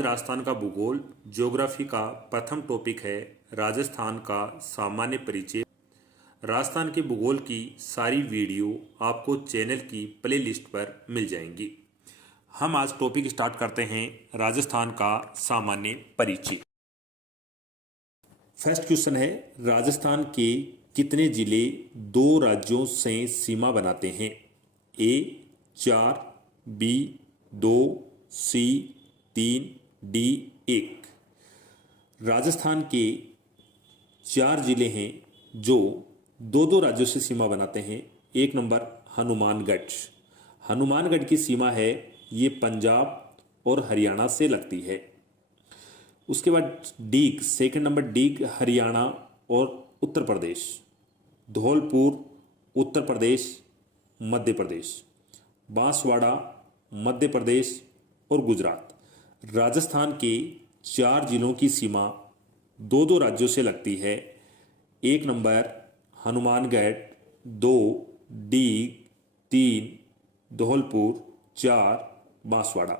आज राजस्थान का भूगोल ज्योग्राफी का प्रथम टॉपिक है राजस्थान का सामान्य परिचय। राजस्थान के भूगोल की सारी वीडियो आपको चैनल की प्लेलिस्ट पर मिल जाएंगी। हम आज टॉपिक स्टार्ट करते हैं राजस्थान का सामान्य परिचय। फर्स्ट क्वेश्चन है, राजस्थान के कितने जिले दो राज्यों से सीमा बनाते हैं? ए 4, बी 2, सी 3, डी 1। राजस्थान के 4 जिले हैं जो दो दो राज्यों से सीमा बनाते हैं। एक नंबर हनुमानगढ़। हनुमानगढ़ की सीमा है, ये पंजाब और हरियाणा से लगती है। उसके बाद डीग, सेकंड नंबर डीग हरियाणा और उत्तर प्रदेश। धौलपुर उत्तर प्रदेश मध्य प्रदेश। बांसवाड़ा मध्य प्रदेश और गुजरात। राजस्थान के 4 जिलों की सीमा दो दो राज्यों से लगती है। एक नंबर हनुमानगढ़, 2 डीग, 3 धौलपुर, 4 बांसवाड़ा।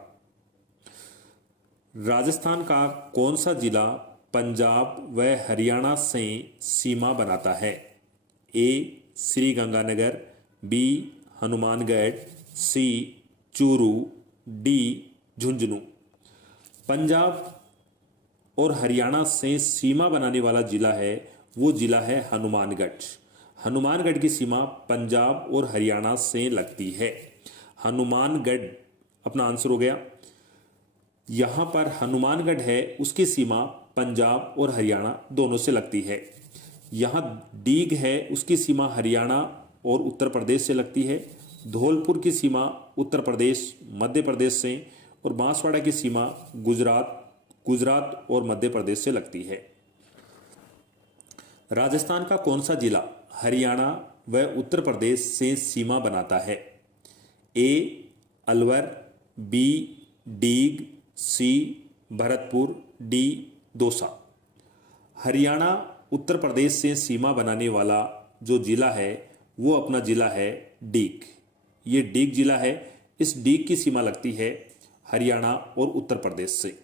राजस्थान का कौन सा जिला पंजाब व हरियाणा से सीमा बनाता है? ए श्री गंगानगर, बी हनुमानगढ़, सी चूरू, डी झुंझुनू। पंजाब और हरियाणा से सीमा बनाने वाला जिला है, वो जिला है हनुमानगढ़। हनुमानगढ़ की सीमा पंजाब और हरियाणा से लगती है। हनुमानगढ़ अपना आंसर हो गया। यहाँ पर हनुमानगढ़ है, उसकी सीमा पंजाब और हरियाणा दोनों से लगती है। यहाँ डीग है, उसकी सीमा हरियाणा और उत्तर प्रदेश से लगती है। धौलपुर की सीमा उत्तर प्रदेश मध्य प्रदेश से, और बांसवाड़ा की सीमा गुजरात और मध्य प्रदेश से लगती है। राजस्थान का कौन सा जिला हरियाणा व उत्तर प्रदेश से सीमा बनाता है? ए अलवर, बी डीग, सी भरतपुर, डी दौसा। हरियाणा उत्तर प्रदेश से सीमा बनाने वाला जो जिला है वो अपना जिला है डीग। ये डीग जिला है, इस डीग की सीमा लगती है हरियाणा और उत्तर प्रदेश से।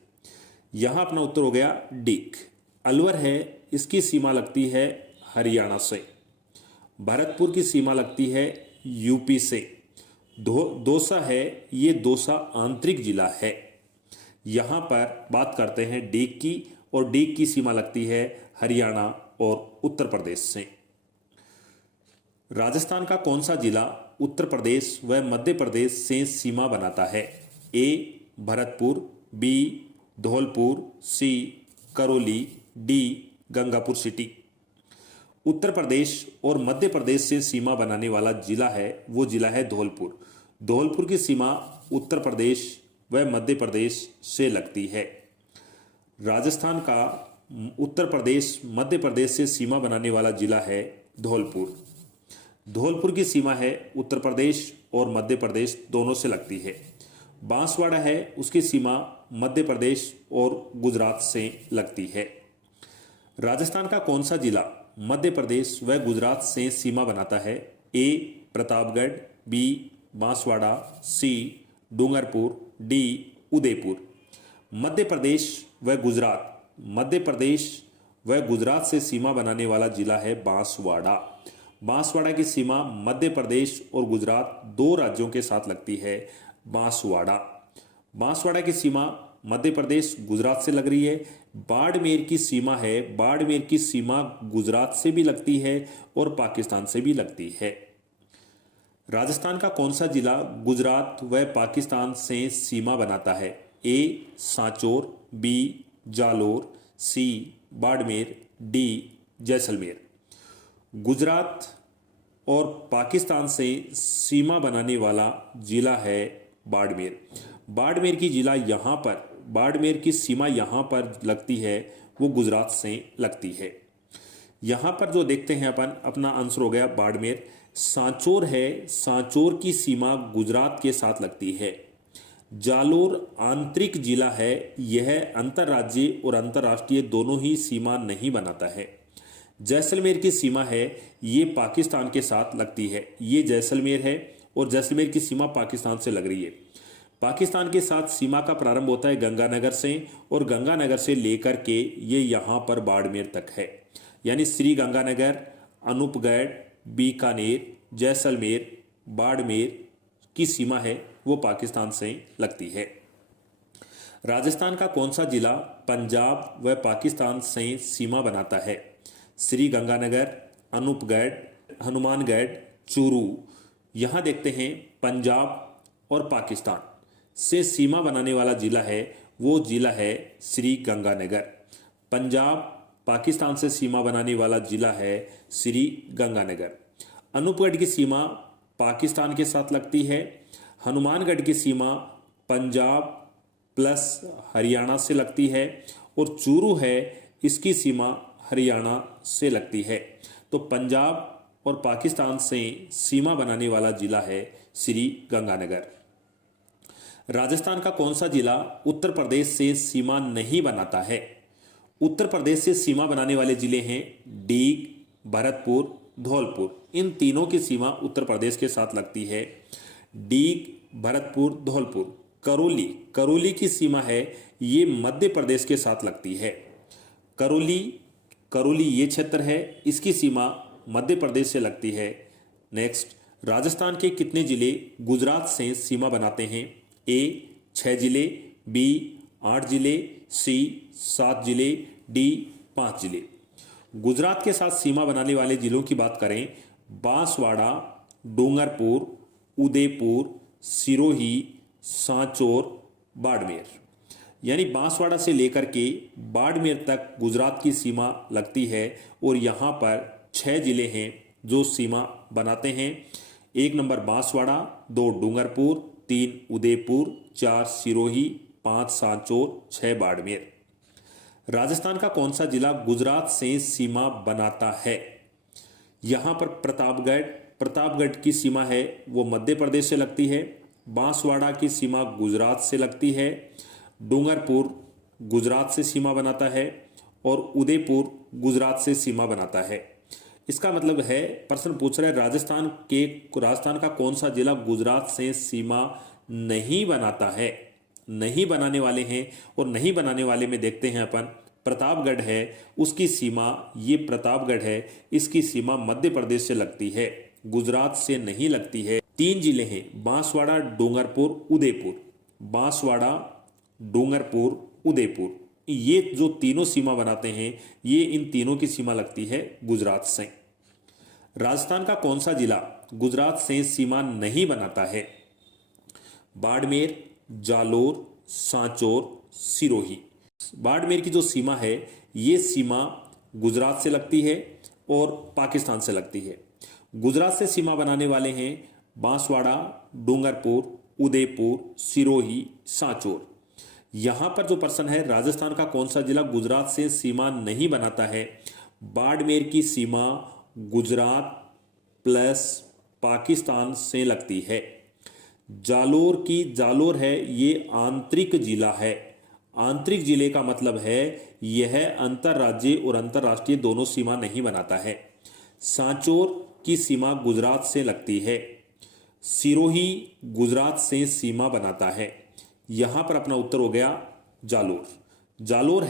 यहाँ अपना उत्तर हो गया डीग। अलवर है, इसकी सीमा लगती है हरियाणा से। भरतपुर की सीमा लगती है यूपी से। दौसा है, ये दौसा आंतरिक जिला है। यहाँ पर बात करते हैं डीग की, और डीग की सीमा लगती है हरियाणा और उत्तर प्रदेश से। राजस्थान का कौन सा जिला उत्तर प्रदेश व मध्य प्रदेश से सीमा बनाता है? ए भरतपुर, बी धौलपुर, सी करौली, डी गंगापुर सिटी। उत्तर प्रदेश और मध्य प्रदेश से सीमा बनाने वाला जिला है, वो जिला है धौलपुर। धौलपुर की सीमा उत्तर प्रदेश व मध्य प्रदेश से लगती है। राजस्थान का उत्तर प्रदेश मध्य प्रदेश से सीमा बनाने वाला जिला है धौलपुर। धौलपुर की सीमा है उत्तर प्रदेश और मध्य प्रदेश दोनों से लगती है। बांसवाड़ा है, उसकी सीमा मध्य प्रदेश और गुजरात से लगती है। राजस्थान का कौन सा जिला मध्य प्रदेश व गुजरात से सीमा बनाता है? ए प्रतापगढ़, बी बांसवाड़ा, सी डूंगरपुर, डी उदयपुर। मध्य प्रदेश व गुजरात से सीमा बनाने वाला जिला है बांसवाड़ा। बांसवाड़ा की सीमा मध्य प्रदेश और गुजरात दो राज्यों के साथ लगती है। बांसवाड़ा की सीमा मध्य प्रदेश गुजरात से लग रही है। बाड़मेर की सीमा है, बाड़मेर की सीमा गुजरात से भी लगती है और पाकिस्तान से भी लगती है। राजस्थान का कौन सा जिला गुजरात व पाकिस्तान से सीमा बनाता है? ए सांचौर, बी जालोर, सी बाड़मेर, डी जैसलमेर। गुजरात और पाकिस्तान से सीमा बनाने वाला जिला है बाड़मेर। बाड़मेर की सीमा यहाँ पर लगती है, वो गुजरात से लगती है। यहाँ पर जो देखते हैं अपना आंसर हो गया बाड़मेर। सांचौर है, सांचौर की सीमा गुजरात के साथ लगती है। जालोर आंतरिक जिला है, यह अंतर्राज्यीय और अंतर्राष्ट्रीय दोनों ही सीमा नहीं बनाता है। जैसलमेर की सीमा है, ये पाकिस्तान के साथ लगती है। ये जैसलमेर है और जैसलमेर की सीमा पाकिस्तान से लग रही है। पाकिस्तान के साथ सीमा का प्रारंभ होता है गंगानगर से और गंगानगर से लेकर के ये यहाँ पर बाड़मेर तक है। यानी श्री गंगानगर, अनूपगढ़, बीकानेर, जैसलमेर, बाड़मेर की सीमा है वो पाकिस्तान से लगती है। राजस्थान का कौन सा जिला पंजाब व पाकिस्तान से सीमा बनाता है? श्री गंगानगर, अनूपगढ़, हनुमानगढ़, चूरू। यहाँ देखते हैं पंजाब और पाकिस्तान से सीमा बनाने वाला जिला है वो जिला है श्री गंगानगर। पंजाब पाकिस्तान से सीमा बनाने वाला जिला है श्री गंगानगर। अनूपगढ़ की सीमा पाकिस्तान के साथ लगती है। हनुमानगढ़ की सीमा पंजाब प्लस हरियाणा से लगती है और चूरू है इसकी सीमा हरियाणा से लगती है। तो पंजाब और पाकिस्तान से सीमा बनाने वाला जिला है श्री गंगानगर। राजस्थान का कौन सा जिला उत्तर प्रदेश से सीमा नहीं बनाता है? उत्तर प्रदेश से सीमा बनाने वाले जिले हैं डीग, भरतपुर, धौलपुर। इन तीनों की सीमा उत्तर प्रदेश के साथ लगती है। डीग, भरतपुर, धौलपुर। करौली की सीमा है ये मध्य प्रदेश के साथ लगती है। करौली ये क्षेत्र है, इसकी सीमा मध्य प्रदेश से लगती है। नेक्स्ट, राजस्थान के कितने जिले गुजरात से सीमा बनाते हैं? ए 6 जिले, बी 8 जिले, सी 7 जिले, डी 5 जिले। गुजरात के साथ सीमा बनाने वाले जिलों की बात करें, बांसवाड़ा, डूंगरपुर, उदयपुर, सिरोही, सांचौर, बाड़मेर। यानी बांसवाड़ा से लेकर के बाड़मेर तक गुजरात की सीमा लगती है और यहाँ पर 6 जिले हैं जो सीमा बनाते हैं। 1 नंबर बांसवाड़ा, 2 डूंगरपुर, 3 उदयपुर, 4 सिरोही, 5 सांचौर, 6 बाड़मेर। राजस्थान का कौन सा जिला गुजरात से सीमा बनाता है? यहाँ पर प्रतापगढ़ की सीमा है वो मध्य प्रदेश से लगती है। बांसवाड़ा की सीमा गुजरात से लगती है। डूंगरपुर गुजरात से सीमा बनाता है और उदयपुर गुजरात से सीमा बनाता है। इसका मतलब है प्रश्न पूछ रहा है राजस्थान का कौन सा जिला गुजरात से सीमा नहीं बनाता है? नहीं बनाने वाले हैं और नहीं बनाने वाले में देखते हैं अपन प्रतापगढ़ है, उसकी सीमा ये प्रतापगढ़ है, इसकी सीमा मध्य प्रदेश से लगती है, गुजरात से नहीं लगती है। 3 जिले हैं बांसवाड़ा, डूंगरपुर, उदयपुर। बांसवाड़ा, डूंगरपुर, उदयपुर, ये जो तीनों सीमा बनाते हैं ये इन तीनों की सीमा लगती है गुजरात से। राजस्थान का कौन सा जिला गुजरात से सीमा नहीं बनाता है? बाड़मेर, जालोर, सांचौर, सिरोही। बाड़मेर की जो सीमा है ये सीमा गुजरात से लगती है और पाकिस्तान से लगती है। गुजरात से सीमा बनाने वाले हैं बांसवाड़ा, डूंगरपुर, उदयपुर, सिरोही, सांचौर। यहाँ पर जो प्रश्न है राजस्थान का कौन सा जिला गुजरात से सीमा नहीं बनाता है? बाड़मेर की सीमा गुजरात प्लस पाकिस्तान से लगती है। जालोर है ये आंतरिक जिला है। आंतरिक जिले का मतलब है यह अंतर्राज्यीय और अंतर्राष्ट्रीय दोनों सीमा नहीं बनाता है। सांचौर की सीमा गुजरात से लगती है। सिरोही गुजरात से सीमा बनाता है। यहाँ पर अपना उत्तर हो गया जालोर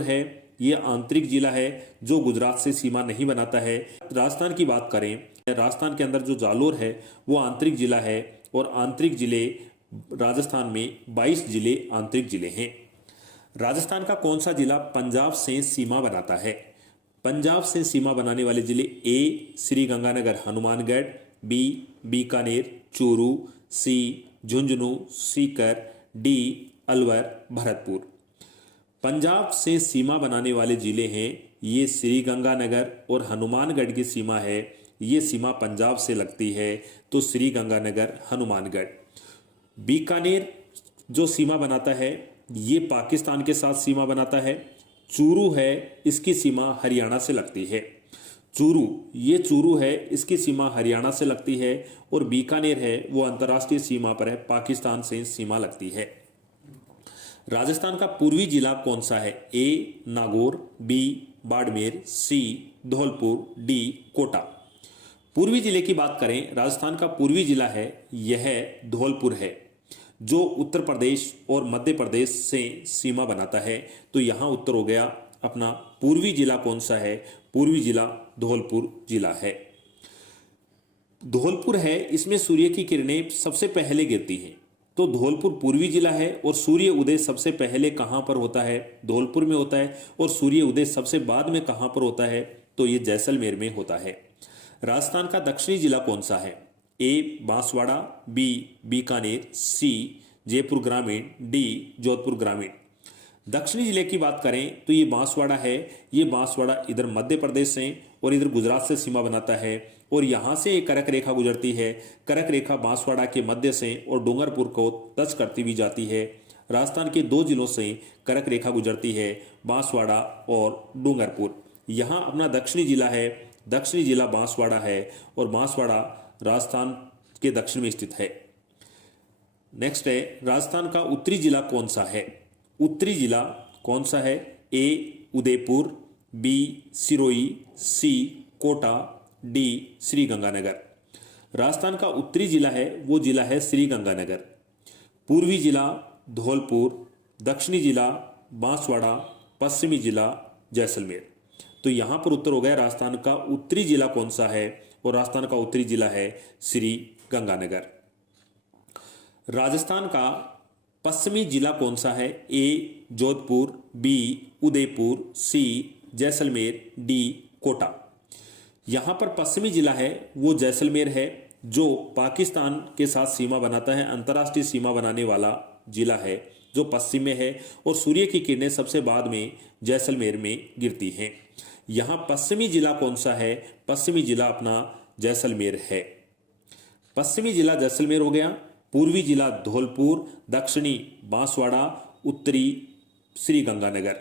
है ये आंतरिक जिला है जो गुजरात से सीमा नहीं बनाता है। राजस्थान की बात करें, राजस्थान के अंदर जो जालोर है वो आंतरिक जिला है और आंतरिक जिले राजस्थान में 22 जिले आंतरिक जिले हैं। राजस्थान का कौन सा जिला पंजाब से सीमा बनाता है? पंजाब से सीमा बनाने वाले जिले ए श्री गंगानगर, हनुमानगढ़, बी बीकानेर, चूरू, सी झुंझुनू, सीकर, डी अलवर, भरतपुर। पंजाब से सीमा बनाने वाले जिले हैं ये श्री गंगानगर और हनुमानगढ़ की सीमा है ये सीमा पंजाब से लगती है, तो श्री गंगानगर, हनुमानगढ़। बीकानेर जो सीमा बनाता है ये पाकिस्तान के साथ सीमा बनाता है। चूरू है इसकी सीमा हरियाणा से लगती है। चूरू है इसकी सीमा हरियाणा से लगती है और बीकानेर है वो अंतर्राष्ट्रीय सीमा पर है, पाकिस्तान से सीमा लगती है। राजस्थान का पूर्वी जिला कौन सा है? ए नागौर, बी बाड़मेर, सी धौलपुर, डी कोटा। पूर्वी जिले की बात करें, राजस्थान का पूर्वी जिला है यह धौलपुर है। जो उत्तर प्रदेश और मध्य प्रदेश से सीमा बनाता है। तो यहाँ उत्तर हो गया अपना पूर्वी जिला कौन सा है? पूर्वी जिला धौलपुर जिला है। धौलपुर है, इसमें सूर्य की किरणें सबसे पहले गिरती हैं। तो धौलपुर पूर्वी जिला है और सूर्य उदय सबसे पहले कहाँ पर होता है? धौलपुर में होता है। और सूर्य उदय सबसे बाद में कहाँ पर होता है? तो ये जैसलमेर में होता है। राजस्थान का दक्षिणी जिला कौन सा है? ए बांसवाड़ा, बी बीकानेर, सी जयपुर ग्रामीण, डी जोधपुर ग्रामीण। दक्षिणी जिले की बात करें तो ये बांसवाड़ा है। ये बांसवाड़ा इधर मध्य प्रदेश से और इधर गुजरात से सीमा बनाता है और यहाँ से एक कर्क रेखा गुजरती है। कर्क रेखा बांसवाड़ा के मध्य से और डूंगरपुर को टच करती हुई जाती है। राजस्थान के 2 जिलों से कर्क रेखा गुजरती है, बांसवाड़ा और डूंगरपुर। यहाँ अपना दक्षिणी जिला है, दक्षिणी जिला बांसवाड़ा है और बांसवाड़ा राजस्थान के दक्षिण में स्थित है। नेक्स्ट है, राजस्थान का उत्तरी जिला कौन सा है? उत्तरी जिला कौन सा है? ए उदयपुर, बी सिरोही, सी कोटा, डी श्री गंगानगर। राजस्थान का उत्तरी जिला है वो जिला है श्री गंगानगर। पूर्वी जिला धौलपुर, दक्षिणी जिला बांसवाड़ा, पश्चिमी जिला जैसलमेर। तो यहाँ पर उत्तर हो गया राजस्थान का उत्तरी जिला कौन सा है? और राजस्थान का उत्तरी जिला है श्री गंगानगर। राजस्थान का पश्चिमी जिला कौन सा है? ए जोधपुर, बी उदयपुर, सी जैसलमेर, डी कोटा। यहाँ पर पश्चिमी जिला है वो जैसलमेर है, जो पाकिस्तान के साथ सीमा बनाता है। अंतर्राष्ट्रीय सीमा बनाने वाला जिला है जो पश्चिम में है और सूर्य की किरणें सबसे बाद में जैसलमेर में गिरती हैं। यहाँ पश्चिमी जिला कौन सा है? पश्चिमी जिला अपना जैसलमेर है। पश्चिमी जिला जैसलमेर हो गया। पूर्वी जिला धौलपुर, दक्षिणी बांसवाड़ा, उत्तरी श्री गंगानगर।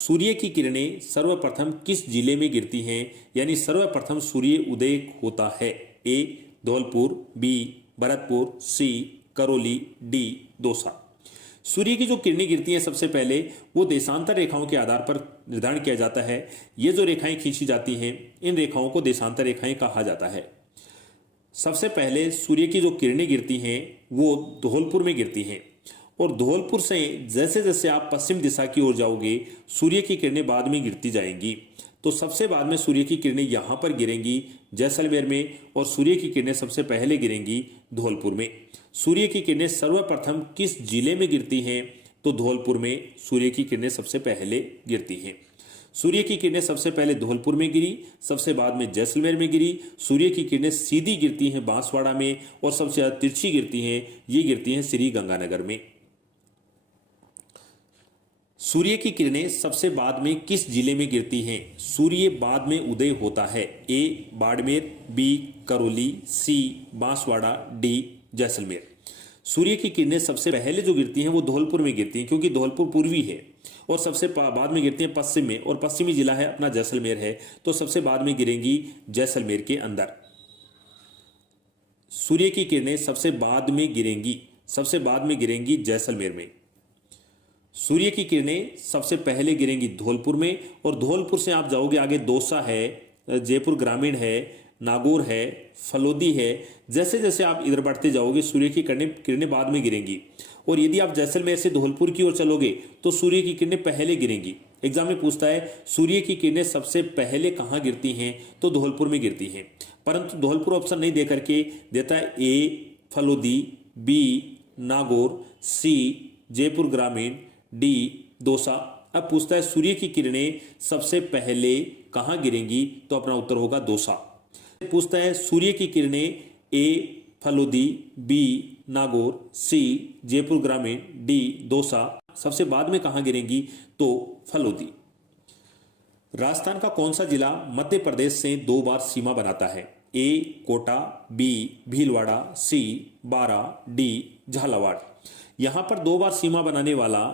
सूर्य की किरणें सर्वप्रथम किस जिले में गिरती हैं? यानी सर्वप्रथम सूर्य उदय होता है? ए धौलपुर, बी भरतपुर, सी करौली, डी दौसा। सूर्य की जो किरणें गिरती हैं सबसे पहले वो देशांतर रेखाओं के आधार पर निर्धारण किया जाता है। ये जो रेखाएं खींची जाती हैं इन रेखाओं को देशांतर रेखाएं कहा जाता है। सबसे पहले सूर्य की जो किरणें गिरती हैं वो धौलपुर में गिरती हैं और धौलपुर से जैसे जैसे आप पश्चिम दिशा की ओर जाओगे सूर्य की किरणें बाद में गिरती जाएंगी। तो सबसे बाद में सूर्य की किरणें यहाँ पर गिरेंगी जैसलमेर में और सूर्य की किरणें सबसे पहले गिरेंगी धौलपुर में। सूर्य की किरणें सर्वप्रथम किस जिले में गिरती हैं? तो धौलपुर में सूर्य की किरणें सबसे पहले गिरती हैं। सूर्य की किरणें सबसे पहले धौलपुर में गिरी, सबसे बाद में जैसलमेर में गिरी। सूर्य की किरणें सीधी गिरती हैं बांसवाड़ा में और सबसे ज्यादा तिरछी गिरती हैं, ये गिरती हैं श्री गंगानगर में। सूर्य की किरणें सबसे बाद में किस जिले में गिरती हैं? सूर्य बाद में उदय होता है। ए बाड़मेर, बी करौली, सी बांसवाड़ा, डी जैसलमेर। सूर्य की किरणें सबसे पहले जो गिरती हैं वो धौलपुर में गिरती हैं क्योंकि धौलपुर पूर्वी है और सबसे बाद में गिरती हैं पश्चिम में और पश्चिमी जिला है अपना जैसलमेर है। तो सबसे बाद में गिरेंगी जैसलमेर के अंदर। सूर्य की किरणें सबसे बाद में गिरेंगी, सबसे बाद में गिरेंगी जैसलमेर में। सूर्य की किरणें सबसे पहले गिरेंगी धौलपुर में और धौलपुर से आप जाओगे आगे दौसा है, जयपुर ग्रामीण है, नागौर है, फलोदी है। जैसे जैसे आप इधर बढ़ते जाओगे सूर्य की किरणें बाद में गिरेंगी और यदि आप जैसलमेर से धौलपुर की ओर चलोगे तो सूर्य की किरणें पहले गिरेंगी। एग्जाम में पूछता है सूर्य की किरणें सबसे पहले कहाँ गिरती हैं? तो धौलपुर में गिरती हैं, परंतु धौलपुर ऑप्शन नहीं दे करके देता है ए फलोदी, बी नागौर, सी जयपुर ग्रामीण, डी दौसा। अब पूछता है सूर्य की किरणें सबसे पहले कहाँ गिरेंगी? तो अपना उत्तर होगा दौसा। पूछता है सूर्य की किरणें ए फलोदी, बी नागौर, सी जयपुर ग्रामीण, डी दौसा सबसे बाद में कहाँ गिरेंगी? तो फलोदी। राजस्थान का कौन सा जिला मध्य प्रदेश से 2 बार सीमा बनाता है? ए कोटा, बी भीलवाड़ा, सी बारा, डी झालावाड़। यहाँ पर 2 बार सीमा बनाने वाला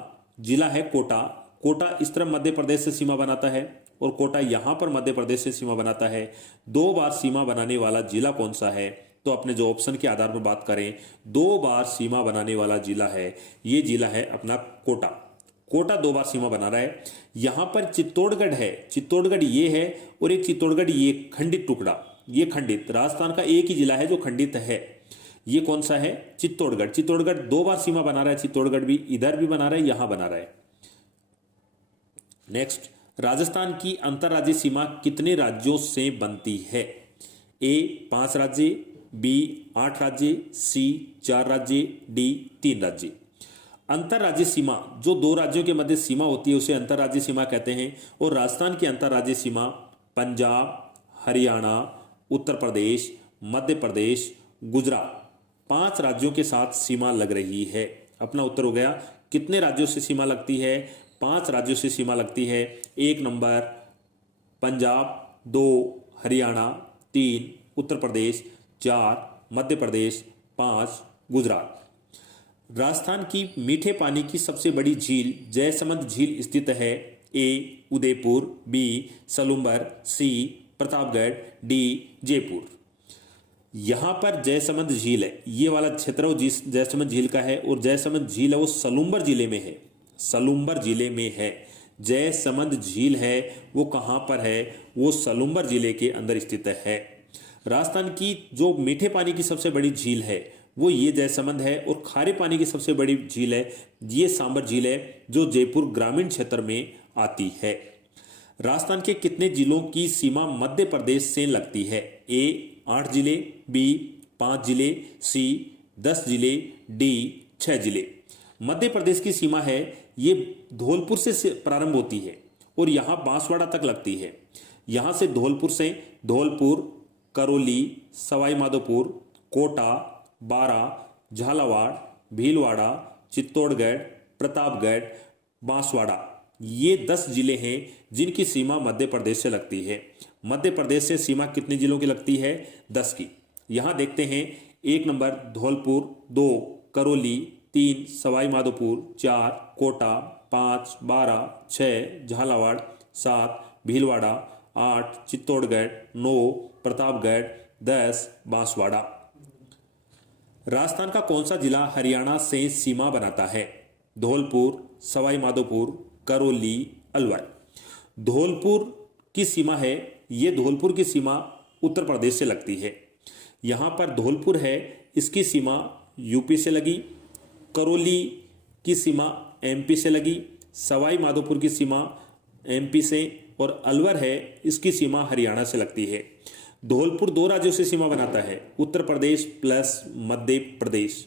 जिला है कोटा। कोटा इस तरफ मध्य प्रदेश से सीमा बनाता है और कोटा यहाँ पर मध्य प्रदेश से सीमा बनाता है। 2 बार सीमा बनाने वाला जिला कौन सा है? तो अपने जो ऑप्शन के आधार पर बात करें 2 बार सीमा बनाने वाला जिला है ये जिला है अपना कोटा। कोटा 2 बार सीमा बना रहा है। यहाँ पर चित्तौड़गढ़ है, चित्तौड़गढ़ ये है और एक चित्तौड़गढ़ ये खंडित टुकड़ा, ये खंडित। राजस्थान का एक ही जिला है जो खंडित है। ये कौन सा है? चित्तौड़गढ़। चित्तौड़गढ़ 2 बार सीमा बना रहा है, चित्तौड़गढ़ भी इधर भी बना रहा है, यहां बना रहा है। नेक्स्ट, राजस्थान की अंतर्राज्यीय सीमा कितने राज्यों से बनती है? ए 5 राज्य, बी 8 राज्य, सी 4 राज्य, डी 3 राज्य। अंतर्राज्यीय सीमा, जो 2 राज्यों के मध्य सीमा होती है उसे अंतर्राज्यीय सीमा कहते हैं। और राजस्थान की अंतर्राज्यीय सीमा पंजाब, हरियाणा, उत्तर प्रदेश, मध्य प्रदेश, गुजरात 5 राज्यों के साथ सीमा लग रही है। अपना उत्तर हो गया, कितने राज्यों से सीमा लगती है? 5 राज्यों से सीमा लगती है। 1 नंबर पंजाब, 2 हरियाणा, 3 उत्तर प्रदेश, 4 मध्य प्रदेश, 5 गुजरात। राजस्थान की मीठे पानी की सबसे बड़ी झील जयसमंद झील स्थित है। ए उदयपुर, बी सलुम्बर, सी प्रतापगढ़, डी जयपुर। यहां पर जयसमंद झील है, ये वाला क्षेत्र वो जयसमंद झील का है, और जयसमंद झील है वो सलुम्बर जिले में है। सलुम्बर जिले में है जयसमंद झील है, वो कहां पर है? वो सलुम्बर जिले के अंदर स्थित है। राजस्थान की जो मीठे पानी की सबसे बड़ी झील है वो ये जयसमंद है, और खारे पानी की सबसे बड़ी झील है ये सांबर झील है, जो जयपुर ग्रामीण क्षेत्र में आती है। राजस्थान के कितने जिलों की सीमा मध्य प्रदेश से लगती है? ए 8 जिले, बी 5 जिले, सी 10 जिले, डी 6 जिले। मध्य प्रदेश की सीमा है ये धौलपुर से प्रारंभ होती है और यहां बांसवाड़ा तक लगती है। यहां से धौलपुर से धौलपुर, करौली, सवाई माधोपुर, कोटा, बारा, झालावाड़, भीलवाड़ा, चित्तौड़गढ़, प्रतापगढ़, बांसवाड़ा, ये 10 जिले हैं जिनकी सीमा मध्य प्रदेश से लगती है। मध्य प्रदेश से सीमा कितने जिलों की लगती है? 10 की। यहां देखते हैं, 1 नंबर धौलपुर, 2 करौली, 3 सवाई माधोपुर, 4 कोटा, 5 बारा, 6 झालावाड़, 7 भीलवाड़ा, 8 चित्तौड़गढ़, 9 प्रतापगढ़, 10 बांसवाड़ा। राजस्थान का कौन सा जिला हरियाणा से सीमा बनाता है? धौलपुर, सवाई माधोपुर, करौली, अलवर। धौलपुर की सीमा है, ये धौलपुर की सीमा उत्तर प्रदेश से लगती है। यहाँ पर धौलपुर है, इसकी सीमा यूपी से लगी। करौली की सीमा एमपी से लगी। सवाई माधोपुर की सीमा एमपी से, और अलवर है इसकी सीमा हरियाणा से लगती है। धौलपुर 2 राज्यों से सीमा बनाता है, उत्तर प्रदेश प्लस मध्य प्रदेश।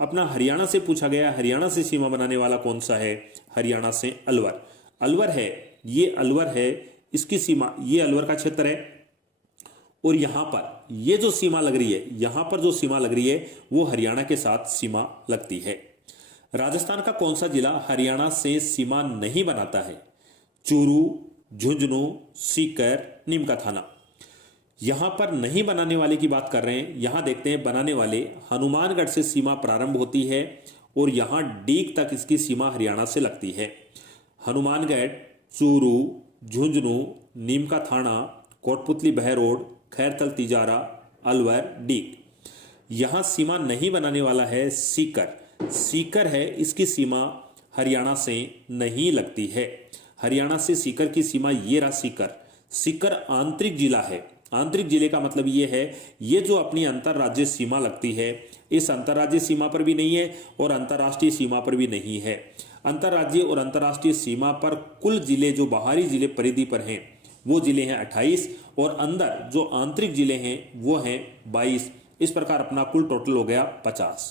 अपना हरियाणा से पूछा गया, हरियाणा से सीमा बनाने वाला कौन सा है? हरियाणा से अलवर। अलवर है, ये अलवर है, इसकी सीमा, ये अलवर का क्षेत्र है, और यहां पर ये जो सीमा लग रही है, यहां पर जो सीमा लग रही है वो हरियाणा के साथ सीमा लगती है। राजस्थान का कौन सा जिला हरियाणा से सीमा नहीं बनाता है? चूरू, झुंझुनू, सीकर, नीमका थाना। यहां पर नहीं बनाने वाले की बात कर रहे हैं। यहां देखते हैं, बनाने वाले हनुमानगढ़ से सीमा प्रारंभ होती है और यहां डीग तक इसकी सीमा हरियाणा से लगती है। हनुमानगढ़, चूरू, झुंझुनू, नीमका थाना, कोटपुतली बहरोड, खैरतल तिजारा, अलवर, डीग। यहां सीमा नहीं बनाने वाला है सीकर। सीकर है, इसकी सीमा हरियाणा से नहीं लगती है। हरियाणा से सीकर की सीमा ये रहा सीकर। सीकर आंतरिक जिला है। आंतरिक जिले का मतलब ये है, ये जो अपनी अंतर्राज्यीय सीमा लगती है, इस अंतर्राज्यीय सीमा पर भी नहीं है और अंतर्राष्ट्रीय सीमा पर भी नहीं है। अंतर्राज्यीय और अंतर्राष्ट्रीय सीमा पर कुल जिले जो बाहरी जिले परिधि पर हैं वो जिले हैं 28, और अंदर जो आंतरिक जिले हैं वो हैं 22। इस प्रकार अपना कुल टोटल हो गया 50।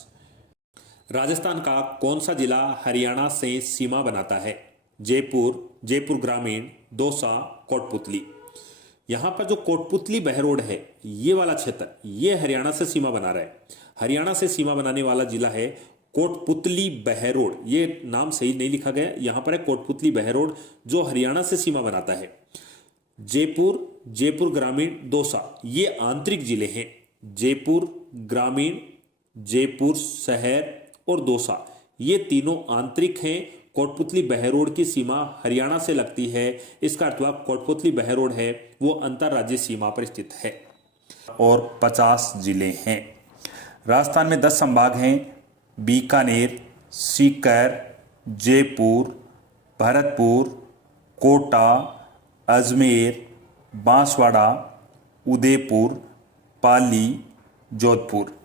राजस्थान का कौन सा जिला हरियाणा से सीमा बनाता है? जयपुर, जयपुर ग्रामीण, दौसा, कोटपुतली। यहां पर जो कोटपुतली बहरोड है, ये वाला क्षेत्र, ये हरियाणा से सीमा बना रहा है। हरियाणा से सीमा बनाने वाला जिला है कोटपुतली बहरोड। ये नाम सही नहीं लिखा गया, यहां पर है कोटपुतली बहरोड, जो हरियाणा से सीमा बनाता है। जयपुर, जयपुर ग्रामीण, दौसा, ये आंतरिक जिले हैं। जयपुर ग्रामीण, जयपुर शहर और दौसा, ये तीनों आंतरिक हैं। कोटपुतली बहरोड की सीमा हरियाणा से लगती है। इसका अर्थ हुआ कोटपुतली बहरोड है वो अंतर्राज्यीय सीमा पर स्थित है। और 50 जिले हैं। राजस्थान में 10 संभाग हैं: बीकानेर, सीकर, जयपुर, भरतपुर, कोटा, अजमेर, बांसवाड़ा, उदयपुर, पाली, जोधपुर।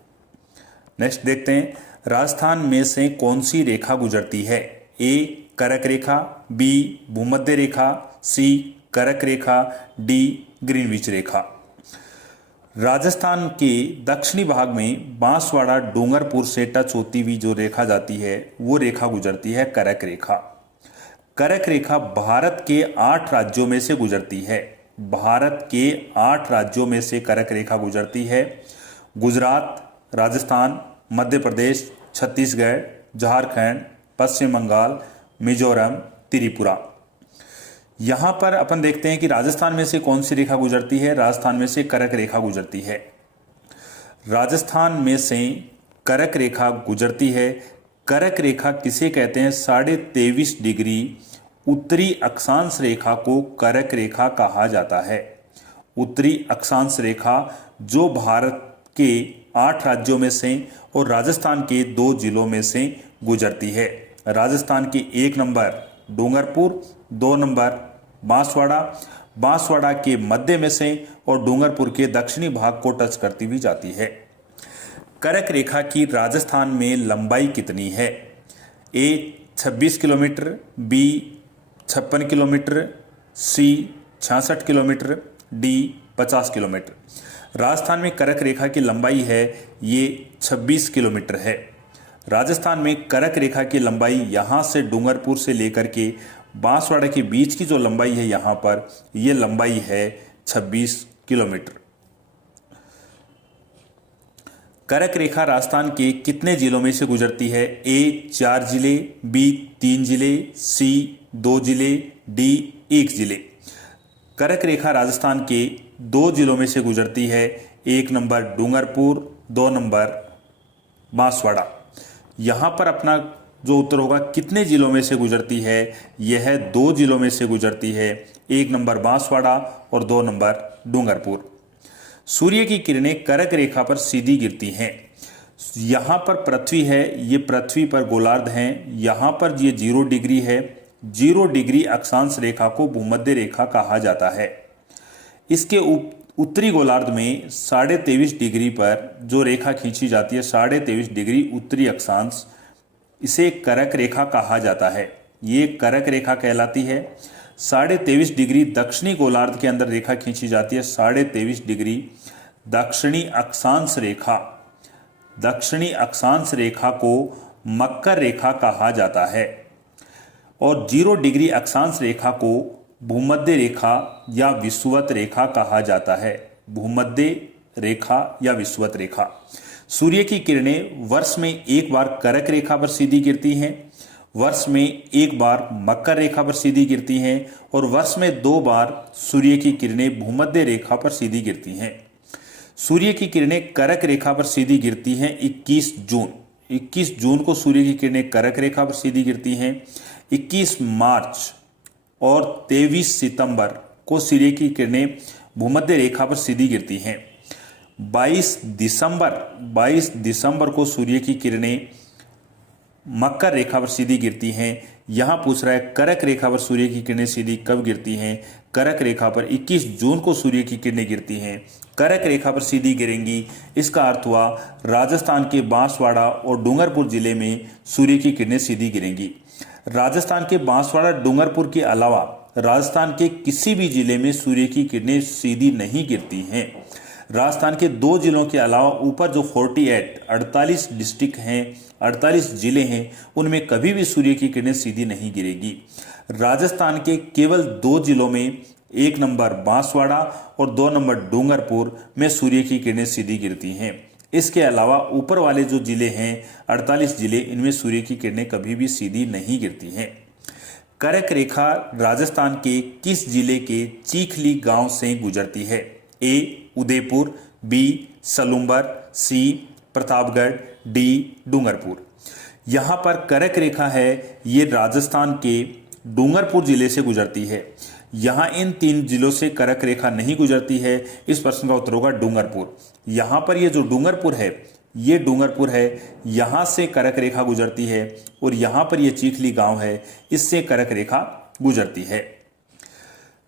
नेक्स्ट देखते हैं, राजस्थान में से कौन सी रेखा गुजरती है? ए करक रेखा, बी भूमध्य रेखा, सी करक रेखा, डी ग्रीनविच रेखा। राजस्थान के दक्षिणी भाग में बांसवाड़ा डूंगरपुर से टच होती हुई जो रेखा जाती है वो रेखा गुजरती है करक रेखा। करक रेखा भारत के 8 राज्यों में से गुजरती है। भारत के 8 राज्यों में से करक रेखा गुजरती है। गुजरात, राजस्थान, मध्य प्रदेश, छत्तीसगढ़, झारखंड, पश्चिम बंगाल, मिजोरम, त्रिपुरा। यहां पर अपन देखते हैं कि राजस्थान में से कौन सी रेखा गुजरती है? राजस्थान में से करक रेखा गुजरती है। राजस्थान में से करक रेखा गुजरती है। करक रेखा किसे कहते हैं? 23.5 डिग्री उत्तरी अक्षांश रेखा को करक रेखा कहा जाता है। उत्तरी अक्षांश रेखा जो भारत के 8 राज्यों में से और राजस्थान के 2 जिलों में से गुजरती है। राजस्थान की 1 नंबर डूंगरपुर, 2 नंबर बांसवाड़ा, बांसवाड़ा के मध्य में से और डूंगरपुर के दक्षिणी भाग को टच करती हुई जाती है। करक रेखा की राजस्थान में लंबाई कितनी है? ए 26 किलोमीटर, बी 56 किलोमीटर, सी 66 किलोमीटर, डी 50 किलोमीटर। राजस्थान में करक रेखा की लंबाई है ये 26 किलोमीटर है। राजस्थान में करक रेखा की लंबाई यहाँ से डूंगरपुर से लेकर के बांसवाड़ा के बीच की जो लंबाई है यहाँ पर ये लंबाई है 26 किलोमीटर। करक रेखा राजस्थान के कितने जिलों में से गुजरती है? ए 4 जिले, बी 3 जिले, सी 2 जिले, डी 1 जिले। करक रेखा राजस्थान के 2 जिलों में से गुजरती है। 1 नंबर डूंगरपुर, 2 नंबर बांसवाड़ा। यहाँ पर अपना जो उत्तर होगा कितने जिलों में से गुजरती है? यह 2 जिलों में से गुजरती है। 1 नंबर बांसवाड़ा और 2 नंबर डूंगरपुर। सूर्य की किरणें करक रेखा पर सीधी गिरती हैं। यहाँ पर पृथ्वी है, ये पृथ्वी पर गोलार्ध हैं। यहाँ पर ये 0 डिग्री है। 0 डिग्री अक्षांश रेखा को भूमध्य रेखा कहा जाता है। इसके उत्तरी गोलार्ध में 23.5 डिग्री पर जो रेखा खींची जाती है 23.5 डिग्री उत्तरी अक्षांश, इसे करक रेखा कहा जाता है। ये करक रेखा कहलाती है। 23.5 डिग्री दक्षिणी गोलार्ध के अंदर रेखा खींची जाती है। 23.5 डिग्री दक्षिणी अक्षांश रेखा, दक्षिणी अक्षांश रेखा को मकर रेखा कहा जाता है। और 0 डिग्री अक्षांश रेखा को भूमध्य रेखा या विषुवत रेखा कहा जाता है। भूमध्य रेखा या विषुवत रेखा। सूर्य की किरणें वर्ष में 1 बार करक रेखा पर सीधी गिरती हैं, वर्ष में 1 बार मकर रेखा पर सीधी गिरती हैं और वर्ष में 2 बार सूर्य की किरणें भूमध्य रेखा पर सीधी गिरती हैं। सूर्य की किरणें करक रेखा पर सीधी गिरती हैं 21 जून। 21 जून को सूर्य की किरणें करक रेखा पर सीधी गिरती हैं। 21 मार्च और 23 सितंबर को सूर्य की किरणें भूमध्य रेखा पर सीधी गिरती हैं। 22 दिसंबर को सूर्य की किरणें मकर रेखा पर सीधी गिरती हैं। यहाँ पूछ रहा है करक रेखा पर सूर्य की किरणें सीधी कब गिरती हैं? करक रेखा पर 21 जून को सूर्य की किरणें गिरती हैं। करक रेखा पर सीधी गिरेंगी, इसका अर्थ हुआ राजस्थान के बांसवाड़ा और डूंगरपुर जिले में सूर्य की किरणें सीधी गिरेंगी। राजस्थान के बांसवाड़ा डूंगरपुर के अलावा राजस्थान के किसी भी जिले में सूर्य की किरणें सीधी नहीं गिरती हैं। राजस्थान के 2 जिलों के अलावा ऊपर जो 48 डिस्ट्रिक्ट हैं, 48 जिले हैं, उनमें कभी भी सूर्य की किरणें सीधी नहीं गिरेगी। राजस्थान के केवल 2 जिलों में 1 नंबर बांसवाड़ा और 2 नंबर डूंगरपुर में सूर्य की किरणें सीधी गिरती हैं। इसके अलावा ऊपर वाले जो जिले हैं 48 जिले, इनमें सूर्य की किरणें कभी भी सीधी नहीं गिरती हैं। करक रेखा राजस्थान के किस जिले के चीखली गांव से गुजरती है? ए उदयपुर, बी सलूम्बर, सी प्रतापगढ़, डी डूंगरपुर। यहाँ पर करक रेखा है ये राजस्थान के डूंगरपुर जिले से गुजरती है। यहाँ इन 3 जिलों से करक रेखा नहीं गुजरती है। इस प्रश्न का उत्तर होगा डूंगरपुर। यहाँ पर ये जो डूंगरपुर है ये डूंगरपुर है, यहाँ से करक रेखा गुजरती है और यहाँ पर ये चीखली गांव है, इससे करक रेखा गुजरती है।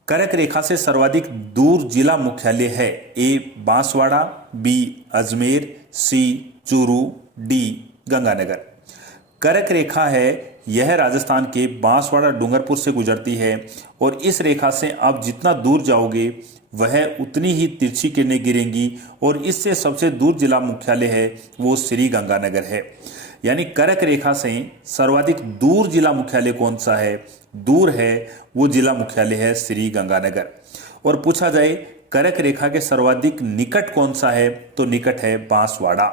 करक रेखा से सर्वाधिक दूर जिला मुख्यालय है? ए बांसवाड़ा, बी अजमेर, सी चूरू, डी गंगानगर। कर्क रेखा है यह राजस्थान के बांसवाड़ा डूंगरपुर से गुजरती है और इस रेखा से आप जितना दूर जाओगे वह उतनी ही तिरछी किरणें गिरेंगी और इससे सबसे दूर जिला मुख्यालय है वो श्री गंगानगर है। यानी कर्क रेखा से सर्वाधिक दूर जिला मुख्यालय कौन सा है? दूर है वो जिला मुख्यालय है श्री गंगानगर। और पूछा जाए कर्क रेखा के सर्वाधिक निकट कौन सा है, तो निकट है बांसवाड़ा।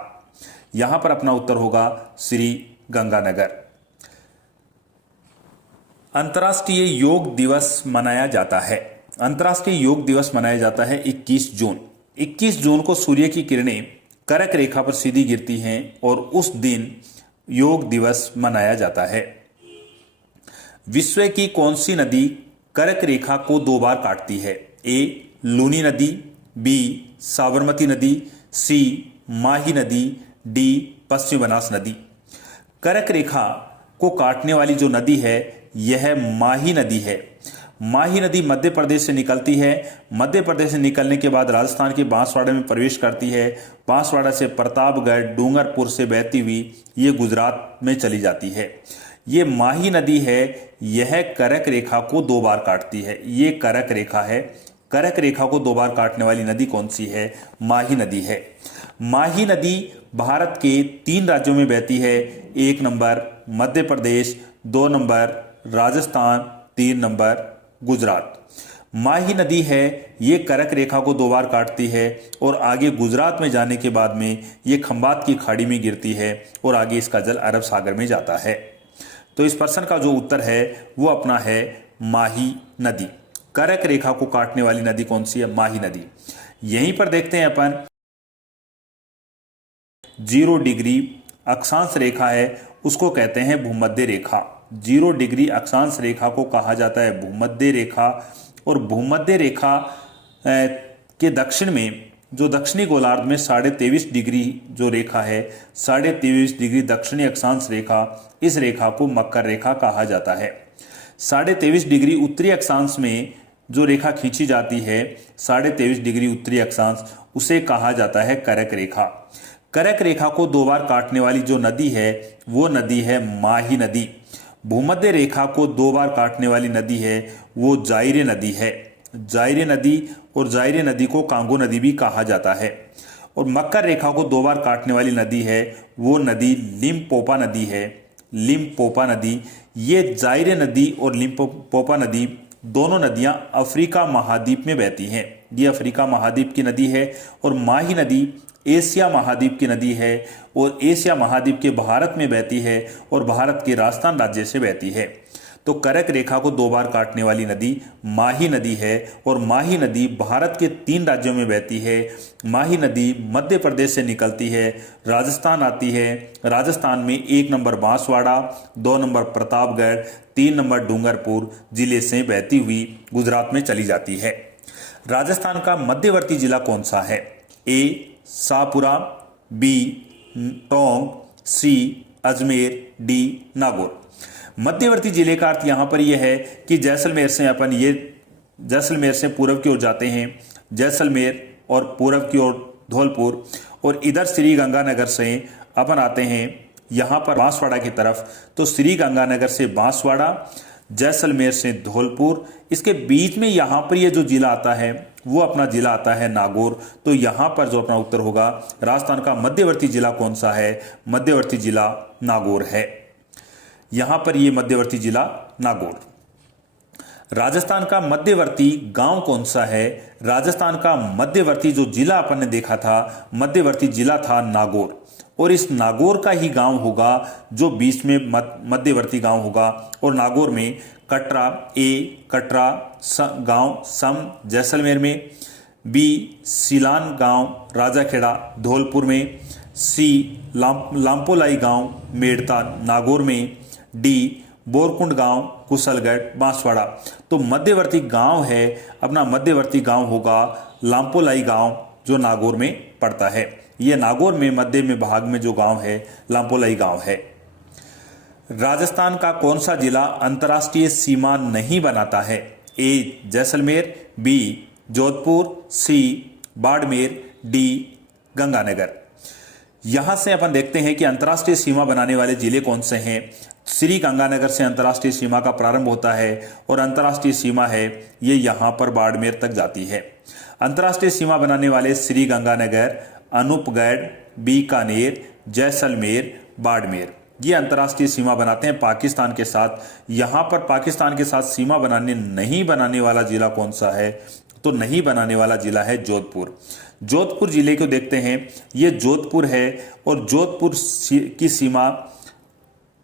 यहां पर अपना उत्तर होगा श्री गंगानगर। अंतर्राष्ट्रीय योग दिवस मनाया जाता है। अंतर्राष्ट्रीय योग दिवस मनाया जाता है 21 जून। 21 जून को सूर्य की किरणें कर्क रेखा पर सीधी गिरती हैं और उस दिन योग दिवस मनाया जाता है। विश्व की कौन सी नदी कर्क रेखा को 2 बार काटती है? ए लूनी नदी, बी साबरमती नदी, सी माही नदी, डी पश्चिम बनास नदी। कर्क रेखा को काटने वाली जो नदी है यह माही नदी है। माही नदी मध्य प्रदेश से निकलती है। मध्य प्रदेश से निकलने के बाद राजस्थान के बांसवाड़ा में प्रवेश करती है। बांसवाड़ा से प्रतापगढ़ डूंगरपुर से बहती हुई ये गुजरात में चली जाती है। ये माही नदी है, यह कर्क रेखा को 2 बार काटती है। ये कर्क रेखा है। कर्क रेखा को 2 बार काटने वाली नदी कौन सी है? माही नदी है। माही नदी भारत के 3 राज्यों में बहती है। 1 number Madhya Pradesh, 2 number Rajasthan, 3 number Gujarat. माही नदी है ये कर्क रेखा को 2 बार काटती है और आगे गुजरात में जाने के बाद में ये खंबात की खाड़ी में गिरती है और आगे इसका जल अरब सागर में जाता है। तो इस प्रश्न का जो उत्तर है वो अपना है माही नदी। कर्क रेखा को काटने वाली नदी कौन सी है? माही नदी। यहीं पर देखते हैं अपन 0 डिग्री अक्षांश रेखा है उसको कहते हैं भूमध्य रेखा। 0 डिग्री अक्षांश रेखा को कहा जाता है भूमध्य रेखा। और भूमध्य रेखा के दक्षिण में जो दक्षिणी गोलार्ध में 23.5 डिग्री जो रेखा है, 23.5 डिग्री दक्षिणी अक्षांश रेखा, इस रेखा को मकर रेखा कहा जाता है। 23.5 डिग्री उत्तरी अक्षांश में जो रेखा खींची जाती है 23.5 डिग्री उत्तरी अक्षांश, उसे कहा जाता है कर्क रेखा। कर्क रेखा को 2 बार काटने वाली जो नदी है वो नदी है माही नदी। भूमध्य रेखा को 2 बार काटने वाली नदी है वो जायरे नदी है। जायरे नदी, और जायरे नदी को कांगो नदी भी कहा जाता है। और मकर रेखा को 2 बार काटने वाली नदी है वो नदी लिम्पोपा नदी है। लिम्पोपा नदी, ये जायरे नदी और लिम्पोपा नदी दोनों नदियां अफ्रीका महाद्वीप में बहती हैं। ये अफ्रीका महाद्वीप की नदी है। और माही नदी एशिया महाद्वीप की नदी है और एशिया महाद्वीप के भारत में बहती है और भारत के राजस्थान राज्य से बहती है। तो कर्क रेखा को 2 बार काटने वाली नदी माही नदी है और माही नदी भारत के 3 राज्यों में बहती है। माही नदी मध्य प्रदेश से निकलती है, राजस्थान आती है। राजस्थान में 1 number Banswara, 2 number Pratapgarh, 3 number Dungarpur जिले से बहती हुई गुजरात में चली जाती है। राजस्थान का मध्यवर्ती जिला कौन सा है? ए शाहपुरा, बी टोंक, सी अजमेर, डी नागौर। मध्यवर्ती जिले का अर्थ यहाँ पर यह है कि जैसलमेर से अपन ये जैसलमेर से पूर्व की ओर जाते हैं, जैसलमेर और पूर्व की ओर धौलपुर, और इधर श्री गंगानगर से अपन आते हैं यहाँ पर बांसवाड़ा की तरफ। तो श्री गंगानगर से बांसवाड़ा, जैसलमेर से धौलपुर, इसके बीच में यहाँ पर ये जो जिला आता है वो अपना जिला आता है नागौर। तो यहाँ पर जो अपना उत्तर होगा राजस्थान का मध्यवर्ती जिला कौन सा है? मध्यवर्ती जिला नागौर है। यहाँ पर ये मध्यवर्ती जिला नागौर। राजस्थान का मध्यवर्ती गांव कौन सा है? राजस्थान का मध्यवर्ती जो जिला अपन ने देखा था, मध्यवर्ती जिला था नागौर। और इस नागौर का ही गांव होगा जो बीच में मध्यवर्ती गांव होगा। और नागौर में कटरा, ए कटरा गांव सम जैसलमेर में, बी सिलान गांव राजाखेड़ा धौलपुर में, सी लांपोलाई गांव मेड़ता नागौर में, डी बोरकुंड गांव कुशलगढ़ बांसवाड़ा। तो मध्यवर्ती गांव है अपना मध्यवर्ती गांव होगा लांपोलाई गांव जो नागौर में पड़ता है। ये नागौर में मध्य में भाग में जो गांव है लांपोलाई गांव है। राजस्थान का कौन सा जिला अंतर्राष्ट्रीय सीमा नहीं बनाता है? ए जैसलमेर, बी जोधपुर, सी बाड़मेर, डी गंगानगर। यहां से अपन देखते हैं कि अंतर्राष्ट्रीय सीमा बनाने वाले जिले कौन से हैं। श्री गंगानगर से अंतर्राष्ट्रीय सीमा का प्रारंभ होता है और अंतर्राष्ट्रीय सीमा है ये यहां पर बाड़मेर तक जाती है। अंतर्राष्ट्रीय सीमा बनाने वाले श्री गंगानगर, अनूपगढ़, बीकानेर, जैसलमेर, बाड़मेर, ये अंतर्राष्ट्रीय सीमा बनाते हैं पाकिस्तान के साथ। यहां पर पाकिस्तान के साथ सीमा नहीं बनाने वाला जिला कौन सा है, तो नहीं बनाने वाला जिला है जोधपुर। जोधपुर जिले को देखते हैं, ये जोधपुर है और जोधपुर की सीमा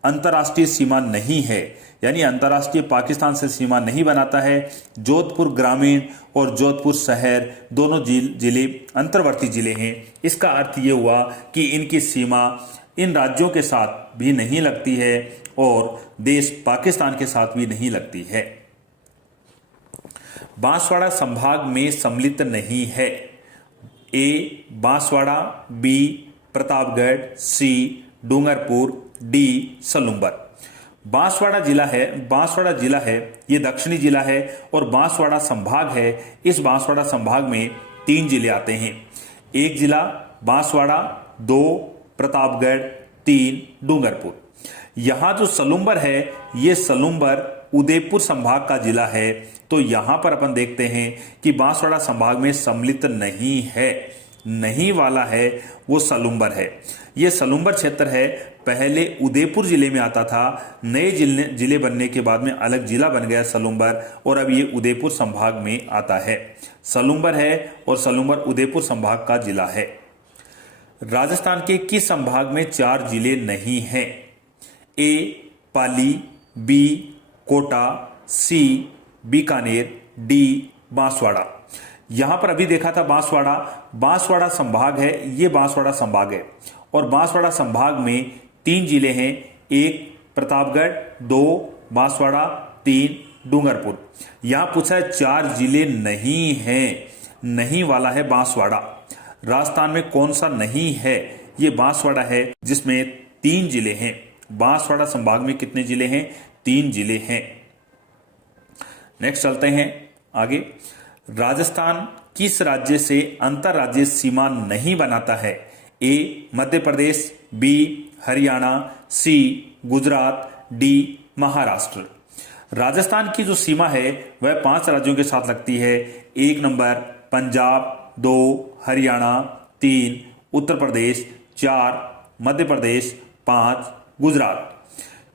अंतर्राष्ट्रीय सीमा नहीं है, यानी अंतर्राष्ट्रीय पाकिस्तान से सीमा नहीं बनाता है। जोधपुर ग्रामीण और जोधपुर शहर दोनों जिले अंतर्वर्ती जिले हैं। इसका अर्थ ये हुआ कि इनकी सीमा इन राज्यों के साथ भी नहीं लगती है और देश पाकिस्तान के साथ भी नहीं लगती है। बांसवाड़ा संभाग में सम्मिलित नहीं है। ए बांसवाड़ा, बी प्रतापगढ़, सी डूंगरपुर, डी सलूम्बर। बांसवाड़ा जिला है ये दक्षिणी जिला है और बांसवाड़ा संभाग है। इस बांसवाड़ा संभाग में 3 जिले आते हैं। एक जिला बांसवाड़ा, 2 प्रतापगढ़, 3 डूंगरपुर। यहां जो सलूम्बर है ये सलूम्बर उदयपुर संभाग का जिला है। तो यहां पर अपन देखते हैं कि बांसवाड़ा संभाग में सम्मिलित नहीं है, नहीं वाला है वो सलूम्बर है। ये सलूम्बर क्षेत्र है, पहले उदयपुर जिले में आता था, नए जिले बनने के बाद में अलग जिला बन गया सलूम्बर और अब ये उदयपुर संभाग में आता है। सलूम्बर है और सलूम्बर उदयपुर संभाग का जिला है। राजस्थान के किस संभाग में 4 जिले नहीं हैं? ए पाली, बी कोटा, सी बीकानेर, डी बांसवाड़ा। यहां पर अभी देखा था बांसवाड़ा संभाग है, ये बांसवाड़ा संभाग है और बांसवाड़ा संभाग में 3 जिले हैं। 1 प्रतापगढ़, 2 बांसवाड़ा, 3 डूंगरपुर। यहां पूछा है 4 जिले नहीं हैं, नहीं वाला है बांसवाड़ा। राजस्थान में कौन सा नहीं है? ये बांसवाड़ा है जिसमें 3 जिले हैं। बांसवाड़ा संभाग में कितने जिले हैं? 3 जिले हैं। नेक्स्ट चलते हैं आगे। राजस्थान किस राज्य से अंतर्राज्यीय सीमा नहीं बनाता है? ए मध्य प्रदेश, बी हरियाणा, सी गुजरात, डी महाराष्ट्र। राजस्थान की जो सीमा है वह 5 राज्यों के साथ लगती है। 1 नंबर पंजाब, 2 हरियाणा, 3 उत्तर प्रदेश, 4 मध्य प्रदेश, 5 गुजरात।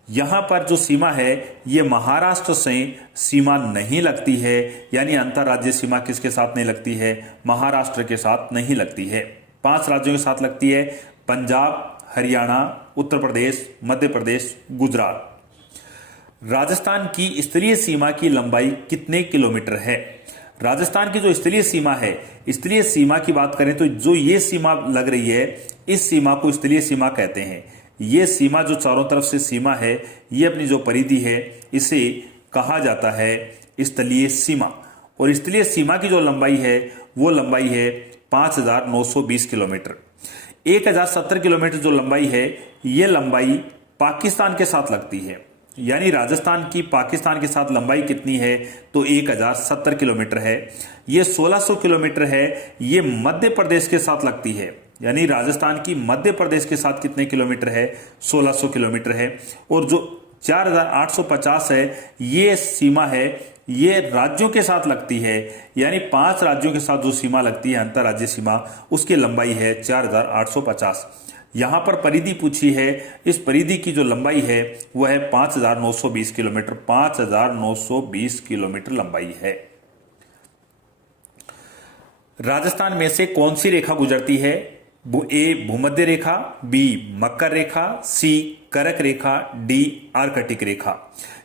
यहां पर जो सीमा है ये महाराष्ट्र से सीमा नहीं लगती है, यानी अंतर्राज्यीय सीमा किसके साथ नहीं लगती है? महाराष्ट्र के साथ नहीं लगती है। 5 राज्यों के साथ लगती है, पंजाब, हरियाणा, उत्तर प्रदेश, मध्य प्रदेश, गुजरात। राजस्थान की स्तरीय सीमा की लंबाई कितने किलोमीटर है? राजस्थान की जो स्तरीय सीमा है, स्तरीय सीमा की बात करें तो जो ये सीमा लग रही है इस सीमा को स्तरीय सीमा कहते हैं। ये सीमा जो चारों तरफ से सीमा है, ये अपनी जो परिधि है इसे कहा जाता है स्थलीय सीमा। और स्थलीय सीमा की जो लंबाई है वो लंबाई है 5920 किलोमीटर। 1070 किलोमीटर जो लंबाई है ये लंबाई पाकिस्तान के साथ लगती है, यानी राजस्थान की पाकिस्तान के साथ लंबाई कितनी है? तो 1070 किलोमीटर है। ये 1600 किलोमीटर है, ये मध्य प्रदेश के साथ लगती है, यानी राजस्थान की मध्य प्रदेश के साथ कितने किलोमीटर है? 1600 किलोमीटर है। और जो 4850 है ये सीमा है, ये राज्यों के साथ लगती है, यानी 5 राज्यों के साथ जो सीमा लगती है अंतर्राज्यीय सीमा, उसकी लंबाई है 4850। यहां पर परिधि पूछी है, इस परिधि की जो लंबाई है वह है 5920 किलोमीटर। 5920 किलोमीटर लंबाई है। राजस्थान में से कौन सी रेखा गुजरती है? ए भूमध्य रेखा, बी मकर रेखा, सी करक रेखा, डी आर्कटिक रेखा।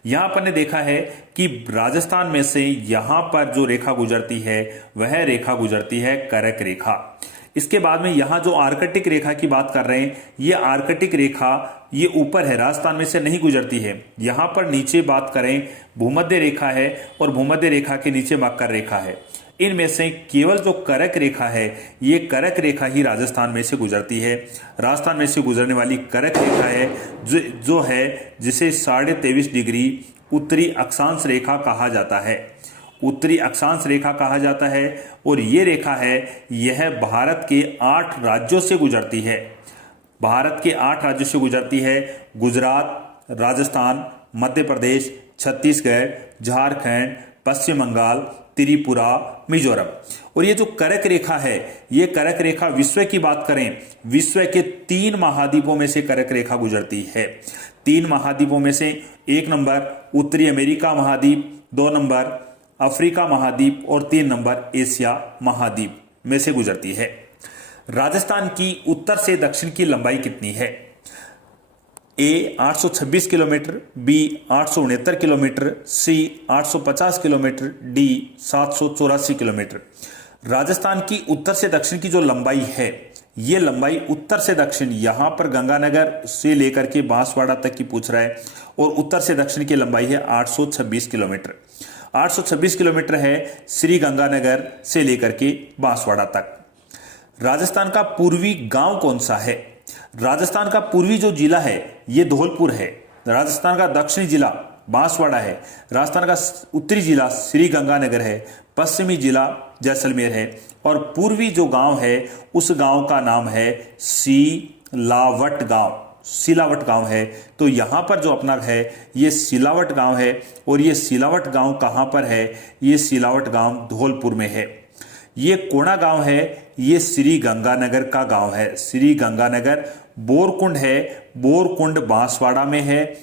यहां पर ने देखा है कि राजस्थान में से यहां पर जो रेखा गुजरती है वह रेखा गुजरती है करक रेखा। इसके बाद में यहां जो आर्कटिक रेखा की बात कर रहे हैं, ये आर्कटिक रेखा ये ऊपर है, राजस्थान में से नहीं गुजरती है। यहां पर नीचे बात करें भूमध्य रेखा है और भूमध्य रेखा के नीचे मकर रेखा है। इनमें से केवल जो करक रेखा है ये करक रेखा ही राजस्थान में से गुजरती है। राजस्थान में से गुजरने वाली करक रेखा है जो है जिसे 23.5 डिग्री उत्तरी अक्षांश रेखा कहा जाता है। उत्तरी अक्षांश रेखा कहा जाता है और ये रेखा है यह भारत के 8 राज्यों से गुजरती है। भारत के 8 राज्यों से गुजरती है। गुजरात, राजस्थान, मध्य प्रदेश, छत्तीसगढ़, झारखंड, पश्चिम बंगाल, त्रिपुरा, मिजोरम। और ये जो कर्क रेखा है, ये कर्क रेखा विश्व की बात करें, विश्व के 3 महाद्वीपों में से कर्क रेखा गुजरती है। 3 महाद्वीपों में से 1 नंबर उत्तरी अमेरिका महाद्वीप, 2 नंबर अफ्रीका महाद्वीप और 3 नंबर एशिया महाद्वीप में से गुजरती है। राजस्थान की उत्तर से दक्षिण की लंबाई कितनी है? ए 826 किलोमीटर, बी 869 किलोमीटर, सी 850 किलोमीटर, डी 784 किलोमीटर। राजस्थान की उत्तर से दक्षिण की जो लंबाई है, ये लंबाई उत्तर से दक्षिण, यहां पर गंगानगर से लेकर के बांसवाड़ा तक की पूछ रहा है, और उत्तर से दक्षिण की लंबाई है 826 किलोमीटर। 826 किलोमीटर है श्री गंगानगर से लेकर के बांसवाड़ा तक। राजस्थान का पूर्वी गांव कौन सा है? राजस्थान का पूर्वी जो जिला है ये धौलपुर है। राजस्थान का दक्षिणी जिला बांसवाड़ा है। राजस्थान का उत्तरी जिला श्री गंगानगर है। पश्चिमी जिला जैसलमेर है। और पूर्वी जो गांव है उस गांव का नाम है सिलावट गांव। सिलावट गांव है। तो यहां पर जो अपना है ये सिलावट गांव है। और ये सिलावट गांव कहां पर है? ये सिलावट गांव धौलपुर में है। ये कोणा गांव है, ये श्री गंगानगर का गांव है। श्री गंगानगर। बोरकुंड है, बोरकुंड बांसवाड़ा में है।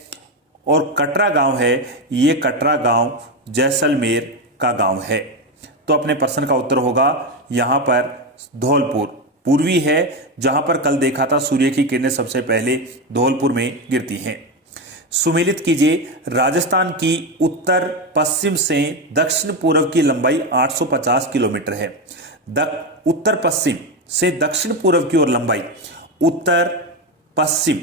और कटरा गांव है, ये कटरा गांव जैसलमेर का गांव है। तो अपने प्रश्न का उत्तर होगा यहां पर धौलपुर। पूर्वी है, जहां पर कल देखा था सूर्य की किरणें सबसे पहले धौलपुर में गिरती हैं। सुमेलित कीजिए, राजस्थान की उत्तर पश्चिम से दक्षिण पूर्व की लंबाई 850 किलोमीटर है। उत्तर पश्चिम से दक्षिण पूर्व की ओर लंबाई, उत्तर पश्चिम,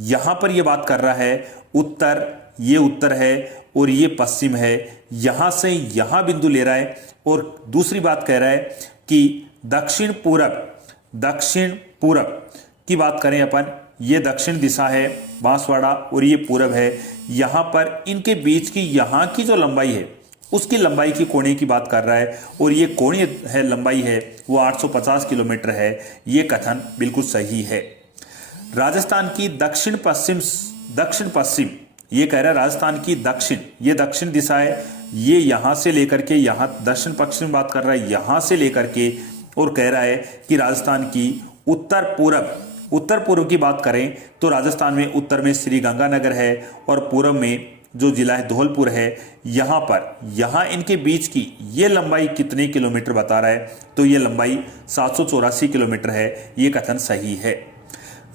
यहां पर यह बात कर रहा है उत्तर, ये उत्तर है और ये पश्चिम है। यहां से यहां बिंदु ले रहा है। और दूसरी बात कह रहा है कि दक्षिण पूरब की बात करें अपन, ये दक्षिण दिशा है बांसवाड़ा और ये पूरब है। यहां पर इनके बीच की यहां की जो लंबाई है उसकी लंबाई की कोणीय की बात कर रहा है। और ये कोणीय है लंबाई है वो 850 किलोमीटर है। ये कथन बिल्कुल सही है। राजस्थान की दक्षिण पश्चिम, ये कह रहा है राजस्थान की दक्षिण, ये दक्षिण दिशा है। ये यहां से लेकर के यहां दक्षिण पश्चिम बात कर रहा है, यहां से लेकर के, और कह रहा है कि राजस्थान की उत्तर पूर्व की बात करें तो राजस्थान में उत्तर में श्री गंगानगर है और पूर्व में जो जिला है धौलपुर है। यहां इनके बीच की ये लंबाई कितने किलोमीटर बता रहा है? तो ये लंबाई 784 किलोमीटर है। ये कथन सही है।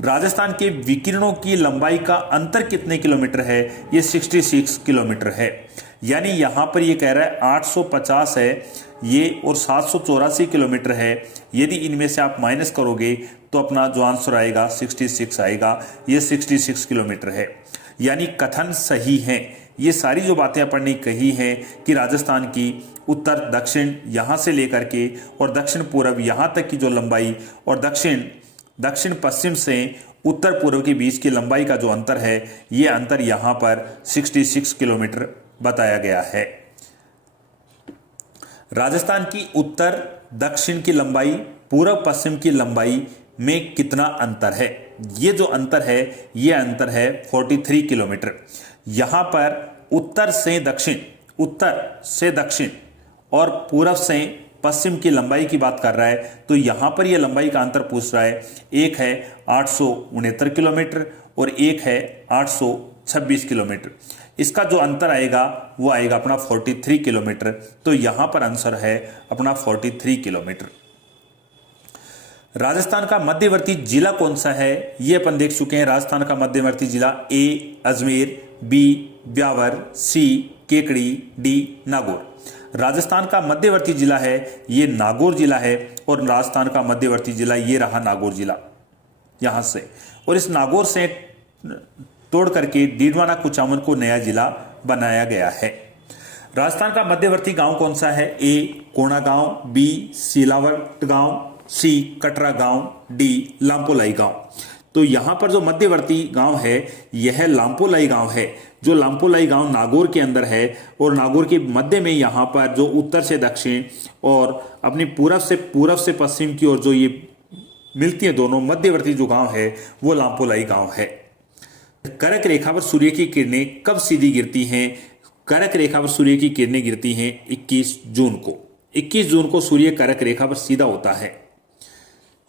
राजस्थान के विकिरणों की लंबाई का अंतर कितने किलोमीटर है? ये 66 किलोमीटर है। यानी यहां पर ये कह रहा है 850 है ये और 784 किलोमीटर है। यदि इनमें से आप माइनस करोगे तो अपना जो आंसर आएगा 66 आएगा। ये 66 किलोमीटर है। यानी कथन सही है। ये सारी जो बातें अपन ने कही हैं कि राजस्थान की उत्तर दक्षिण यहां से लेकर के और दक्षिण पूर्व यहां तक की जो लंबाई और दक्षिण पश्चिम से उत्तर पूर्व के बीच की लंबाई का जो अंतर है, ये अंतर यहां पर 66 किलोमीटर बताया गया है। राजस्थान की उत्तर दक्षिण की लंबाई पूर्व पश्चिम की लंबाई में कितना अंतर है? ये जो अंतर है ये अंतर है 43 किलोमीटर। यहां पर उत्तर से दक्षिण और पूर्व से पश्चिम की लंबाई की बात कर रहा है। तो यहां पर यह लंबाई का अंतर पूछ रहा है। एक है 869 किलोमीटर और एक है 826 किलोमीटर। इसका जो अंतर आएगा वो आएगा अपना 43 किलोमीटर। तो यहां पर आंसर है अपना 43 किलोमीटर। राजस्थान का मध्यवर्ती जिला कौन सा है? ये अपन देख चुके हैं। राजस्थान का मध्यवर्ती जिला ए अजमेर, बी ब्यावर, सी केकड़ी, डी नागौर। राजस्थान का मध्यवर्ती जिला है ये नागौर जिला है। और राजस्थान का मध्यवर्ती जिला ये रहा नागौर जिला यहां से। और इस नागौर से तोड़ करके डीडवाना कुचामन को नया जिला बनाया गया है। राजस्थान का मध्यवर्ती गांव कौन सा है? ए कोणा गांव, बी सिलावट गांव, सी कटरा गांव, डी लांपोलाई गांव। तो यहां पर जो मध्यवर्ती गांव है यह लांपोलाई गांव है। जो लांपोलाई गांव नागौर के अंदर है और नागौर के मध्य में यहां पर जो उत्तर से दक्षिण और अपनी पूरब से पश्चिम की ओर जो ये मिलती हैं दोनों, मध्यवर्ती जो गांव है वो लामपोलाई गांव है। कर्क रेखा पर सूर्य की किरणें कब सीधी गिरती हैं? कर्क रेखा पर सूर्य की किरणें गिरती हैं 21 जून को। 21 जून को सूर्य कर्क रेखा पर सीधा होता है।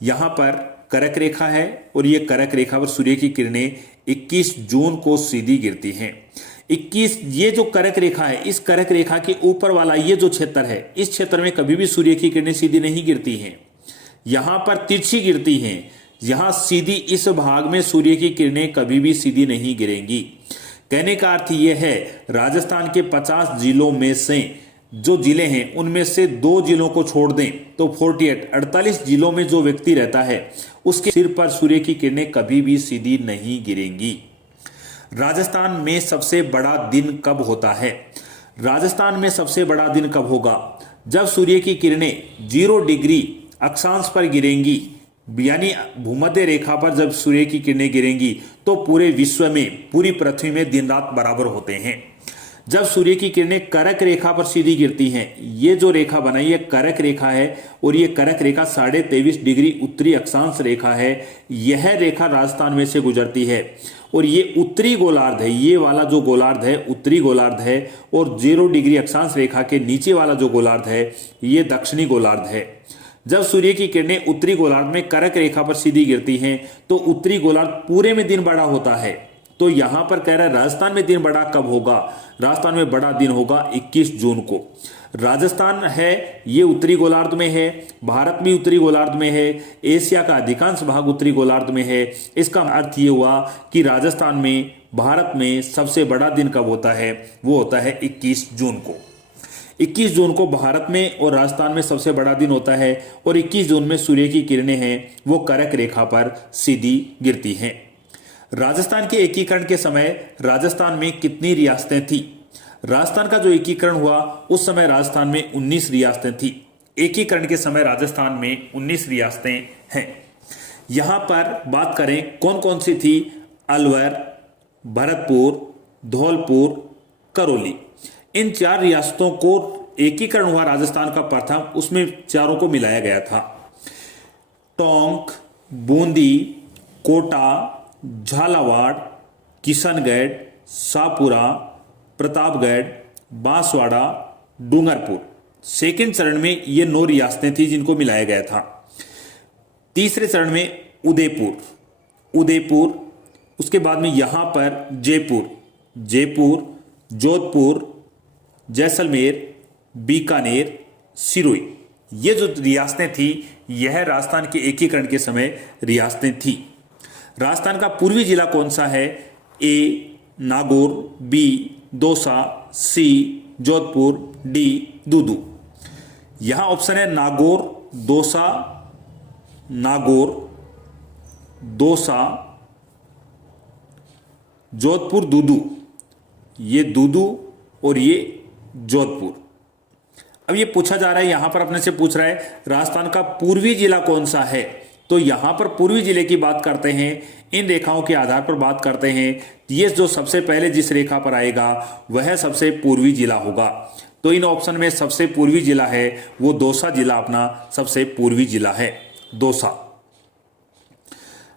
यहां पर कर्क रेखा है और ये कर्क रेखा पर सूर्य की किरणें 21 जून को सीधी गिरती हैं। 21 ये जो कर्क रेखा है, इस कर्क रेखा के ऊपर वाला ये जो क्षेत्र है, इस क्षेत्र में कभी भी सूर्य की किरणें सीधी नहीं गिरती हैं। यहां पर तिरछी गिरती हैं। यहां सीधी इस भाग में सूर्य की किरणें कभी भी सीधी नहीं गिरेंगी। कहने का अर्थ यह है, राजस्थान के 50 जिलों में से जो जिले हैं उनमें से 2 जिलों को छोड़ दें तो 48 जिलों में जो व्यक्ति रहता है उसके सिर पर सूर्य की किरणें कभी भी सीधी नहीं गिरेंगी। राजस्थान में सबसे बड़ा दिन कब होता है? राजस्थान में सबसे बड़ा दिन कब होगा? जब सूर्य की किरणें 0 डिग्री अक्षांश पर गिरेंगी, यानी भूमध्य रेखा पर जब सूर्य की किरणें गिरेंगी तो पूरे विश्व में, पूरी पृथ्वी में दिन रात बराबर होते हैं। जब सूर्य की किरणें कर्क रेखा पर सीधी गिरती हैं, ये जो रेखा बनाई है कर्क रेखा है और ये कर्क रेखा 23.5 डिग्री उत्तरी अक्षांश रेखा है। यह रेखा राजस्थान में से गुजरती है और ये उत्तरी गोलार्ध है। ये वाला जो गोलार्ध है उत्तरी गोलार्ध है और 0 डिग्री अक्षांश रेखा के नीचे वाला जो गोलार्ध है ये दक्षिणी गोलार्ध है। जब सूर्य की किरणें उत्तरी गोलार्ध में कर्क रेखा पर सीधी गिरती हैं तो उत्तरी गोलार्ध पूरे में दिन बड़ा होता है। तो यहां पर कह रहा है राजस्थान में दिन बड़ा कब होगा? राजस्थान में बड़ा दिन होगा 21 जून को। राजस्थान है ये उत्तरी गोलार्ध में है, भारत भी उत्तरी गोलार्ध में है, एशिया का अधिकांश भाग उत्तरी गोलार्ध में है। इसका अर्थ ये हुआ कि राजस्थान में, भारत में सबसे बड़ा दिन कब होता है? वो होता है 21 जून को। 21 जून को भारत में और राजस्थान में सबसे बड़ा दिन होता है और 21 जून में सूर्य की किरणें हैं वो कर्क रेखा पर सीधी गिरती हैं। राजस्थान के एकीकरण के समय राजस्थान में कितनी रियासतें थी? राजस्थान का जो एकीकरण हुआ उस समय राजस्थान में 19 रियासतें थी। एकीकरण के समय राजस्थान में 19 रियासतें हैं। यहां पर बात करें कौन कौन सी थी? अलवर, भरतपुर, धौलपुर, करौली। इन 4 रियासतों को एकीकरण हुआ राजस्थान का प्रथम, उसमें चारों को मिलाया गया था। टोंक, बूंदी, कोटा, झालावाड़, किशनगढ़, शाहपुरा, प्रतापगढ़, बांसवाड़ा, डूंगरपुर। सेकंड चरण में ये 9 रियासतें थी जिनको मिलाया गया था। तीसरे चरण में उदयपुर, उसके बाद में यहां पर जयपुर, जोधपुर, जैसलमेर, बीकानेर, सिरोही। ये जो रियासतें थी यह राजस्थान के एकीकरण के समय रियासतें थी। राजस्थान का पूर्वी जिला कौन सा है? ए नागौर, बी दौसा, सी जोधपुर, डी दूदू। यहां ऑप्शन है नागौर, दौसा, जोधपुर, दूदू। ये दूदू और ये जोधपुर। अब ये पूछा जा रहा है, यहां पर अपने से पूछ रहा है राजस्थान का पूर्वी जिला कौन सा है? तो यहां पर पूर्वी जिले की बात करते हैं, इन रेखाओं के आधार पर बात करते हैं। ये जो सबसे पहले जिस रेखा पर आएगा वह सबसे पूर्वी जिला होगा। तो इन ऑप्शन में सबसे पूर्वी जिला है वो दौसा जिला अपना सबसे पूर्वी जिला है, दौसा।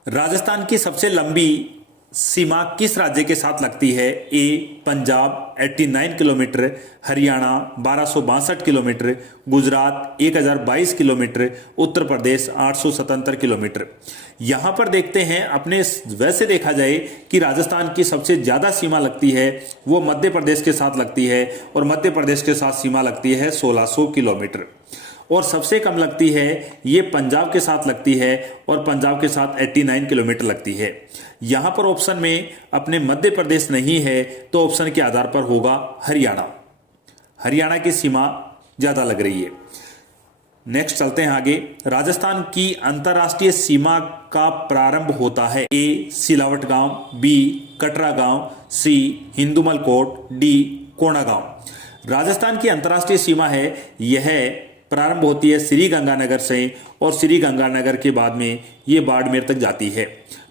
राजस्थान की सबसे लंबी सीमा किस राज्य के साथ लगती है? ए Punjab 89 kilometre, Haryana 1262 kilometre, Gujarat 1022 kilometre, Uttar Pradesh 877 kilometre. यहां पर देखते हैं अपने, वैसे देखा जाए कि राजस्थान की सबसे ज्यादा सीमा लगती है वो मध्य प्रदेश के साथ लगती है और मध्य प्रदेश के साथ सीमा लगती है 1600 किलोमीटर। और सबसे कम लगती है ये पंजाब के साथ लगती है और पंजाब के साथ 89 किलोमीटर लगती है। यहां पर ऑप्शन में अपने मध्य प्रदेश नहीं है तो ऑप्शन के आधार पर होगा हरियाणा की सीमा ज्यादा लग रही है। नेक्स्ट चलते हैं आगे। राजस्थान की अंतरराष्ट्रीय सीमा का प्रारंभ होता है ए सिलावट गांव, बी कटरा गांव, सी हिंदुमल कोट, डी कोणा गांव। राजस्थान की अंतरराष्ट्रीय सीमा है यह प्रारंभ होती है श्री गंगानगर से और श्री गंगानगर के बाद में ये बाड़मेर तक जाती है।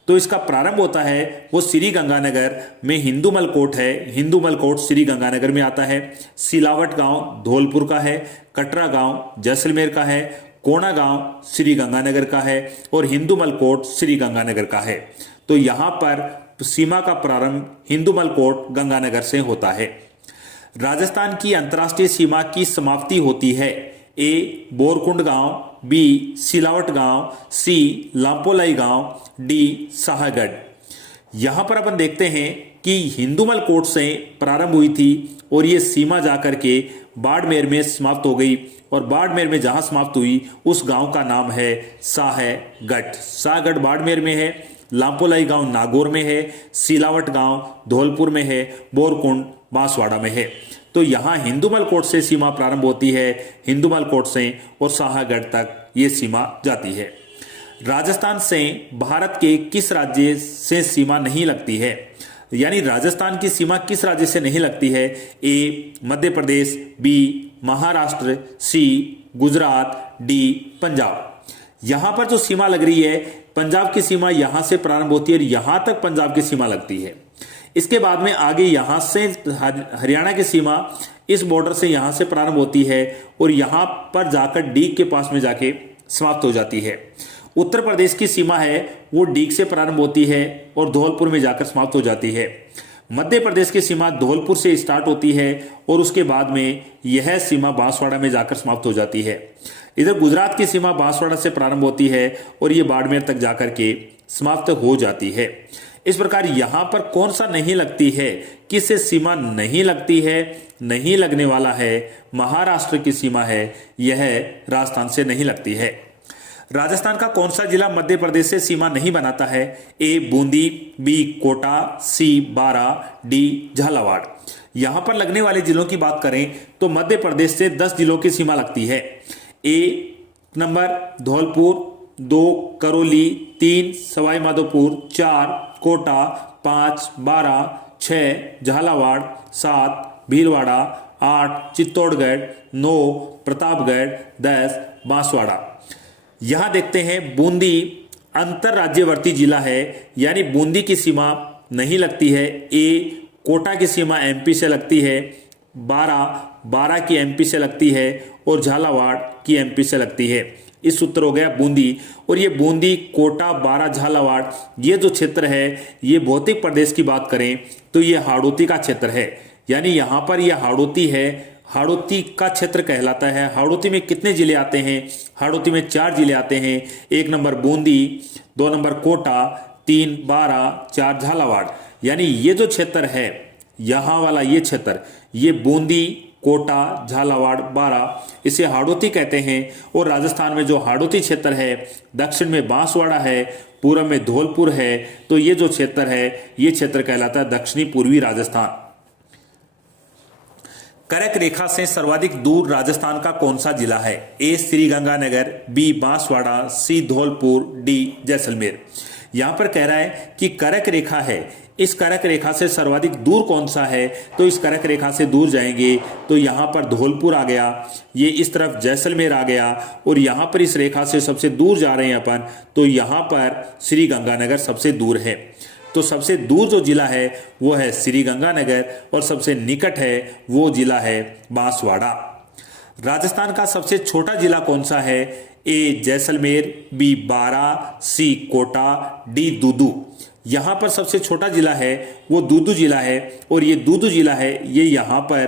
तो इसका प्रारंभ होता है वो श्री गंगानगर में हिंदुमल कोट है, हिंदुमल कोट श्री गंगानगर में आता है। सिलावट गांव धौलपुर का है, कटरा गांव जैसलमेर का है, कोणागांव श्री गंगानगर का है और हिंदुमल कोट श्री गंगानगर का है। तो यहां पर सीमा का प्रारंभ हिंदुमल कोट गंगानगर से होता है। राजस्थान की अंतर्राष्ट्रीय सीमा की समाप्ति होती है ए बोरकुंड गांव, बी सिलावट गांव, सी लांपोलाई गांव, डी शाहगढ़। यहां पर अपन देखते हैं कि हिंदुमल कोट से प्रारंभ हुई थी और ये सीमा जाकर के बाड़मेर में समाप्त हो गई और बाड़मेर में जहां समाप्त हुई उस गांव का नाम है शाहगढ़। शाहगढ़ बाड़मेर में है, लांपोलाई गांव नागौर में है, सिलावट गांव धौलपुर में है, बोरकुंड बांसवाड़ा में है। तो यहाँ हिंदुमल कोट से सीमा प्रारंभ होती है, हिंदुमल कोट से और शाहगढ़ तक ये सीमा जाती है। राजस्थान से भारत के किस राज्य से सीमा नहीं लगती है, यानी राजस्थान की सीमा किस राज्य से नहीं लगती है? ए मध्य प्रदेश, बी महाराष्ट्र, सी गुजरात, डी पंजाब। यहां पर जो सीमा लग रही है, पंजाब की सीमा यहां से प्रारंभ होती है और यहां तक पंजाब की सीमा लगती है। इसके बाद में आगे यहां से हरियाणा की सीमा इस बॉर्डर से यहां से प्रारंभ होती है और यहां पर जाकर डीग के पास में जाके समाप्त हो जाती है। उत्तर प्रदेश की सीमा है वो डीग से प्रारंभ होती है और धौलपुर में जाकर समाप्त हो जाती है। मध्य प्रदेश की सीमा धौलपुर से स्टार्ट होती है और उसके बाद में यह सीमा बांसवाड़ा में जाकर समाप्त हो जाती है। इधर गुजरात की सीमा बांसवाड़ा से प्रारंभ होती है और ये बाड़मेर तक जाकर के समाप्त हो जाती है। इस प्रकार यहां पर कौन सा नहीं लगती है, किससे सीमा नहीं लगती है? नहीं लगने वाला है महाराष्ट्र की सीमा है, यह राजस्थान से नहीं लगती है। राजस्थान का कौन सा जिला मध्य प्रदेश से सीमा नहीं बनाता है? ए बूंदी, बी कोटा, सी बारा, डी झालावाड़। यहां पर लगने वाले जिलों की बात करें तो मध्य प्रदेश से 10 जिलों की सीमा लगती है। ए नंबर धौलपुर, 2 करौली, 3 सवाई माधोपुर, 4 कोटा, 5 बारा, 6 झालावाड़, 7 भीलवाड़ा, 8 चित्तौड़गढ़, 9 प्रतापगढ़, 10 बांसवाड़ा। यहां देखते हैं बूंदी अंतरराज्यवर्ती जिला है, यानी बूंदी की सीमा नहीं लगती है। ए कोटा की सीमा एमपी से लगती है, बारा की एमपी से लगती है और झालावाड़ की एमपी से लगती है। इस सूत्र हो गया बूंदी। और ये बूंदी, कोटा, बारा, झालावाड़ ये जो क्षेत्र है, ये भौतिक प्रदेश की बात करें तो ये हाड़ौती का क्षेत्र है, यानी यहाँ पर ये हाड़ौती है, हाड़ौती का क्षेत्र कहलाता है। हाड़ौती में कितने जिले आते हैं? हाड़ौती में 4 जिले आते हैं। 1 नंबर बूंदी, 2 नंबर कोटा, 3 बारा, 4 झालावाड़। यानी ये जो क्षेत्र है, यहाँ वाला ये क्षेत्र, ये बूंदी, कोटा, झालावाड़, बारा, इसे हाड़ौती कहते हैं। और राजस्थान में जो हाड़ौती क्षेत्र है, दक्षिण में बांसवाड़ा है, पूर्व में धौलपुर है, तो ये जो क्षेत्र है, ये क्षेत्र कहलाता है दक्षिणी पूर्वी राजस्थान। कर्क रेखा से सर्वाधिक दूर राजस्थान का कौन सा जिला है? ए श्रीगंगानगर, बी बांसवाड़ा, सी धौलपुर, डी जैसलमेर। यहां पर कह रहा है कि कर्क रेखा है, इस कर्क रेखा से सर्वाधिक दूर कौन सा है? तो इस कर्क रेखा से दूर जाएंगे तो यहां पर धौलपुर आ गया, ये इस तरफ जैसलमेर आ गया और यहां पर इस रेखा से सबसे दूर जा रहे हैं अपन, तो यहां पर श्रीगंगानगर सबसे दूर है। तो सबसे दूर जो जिला है वो है श्रीगंगानगर और सबसे निकट है वो जिला है बांसवाड़ा। राजस्थान का सबसे छोटा जिला कौन सा है? ए जैसलमेर, बी बारा, सी कोटा, डी दूदू। यहां पर सबसे छोटा जिला है वो दूदू जिला है और ये दूदू जिला है, ये यहां पर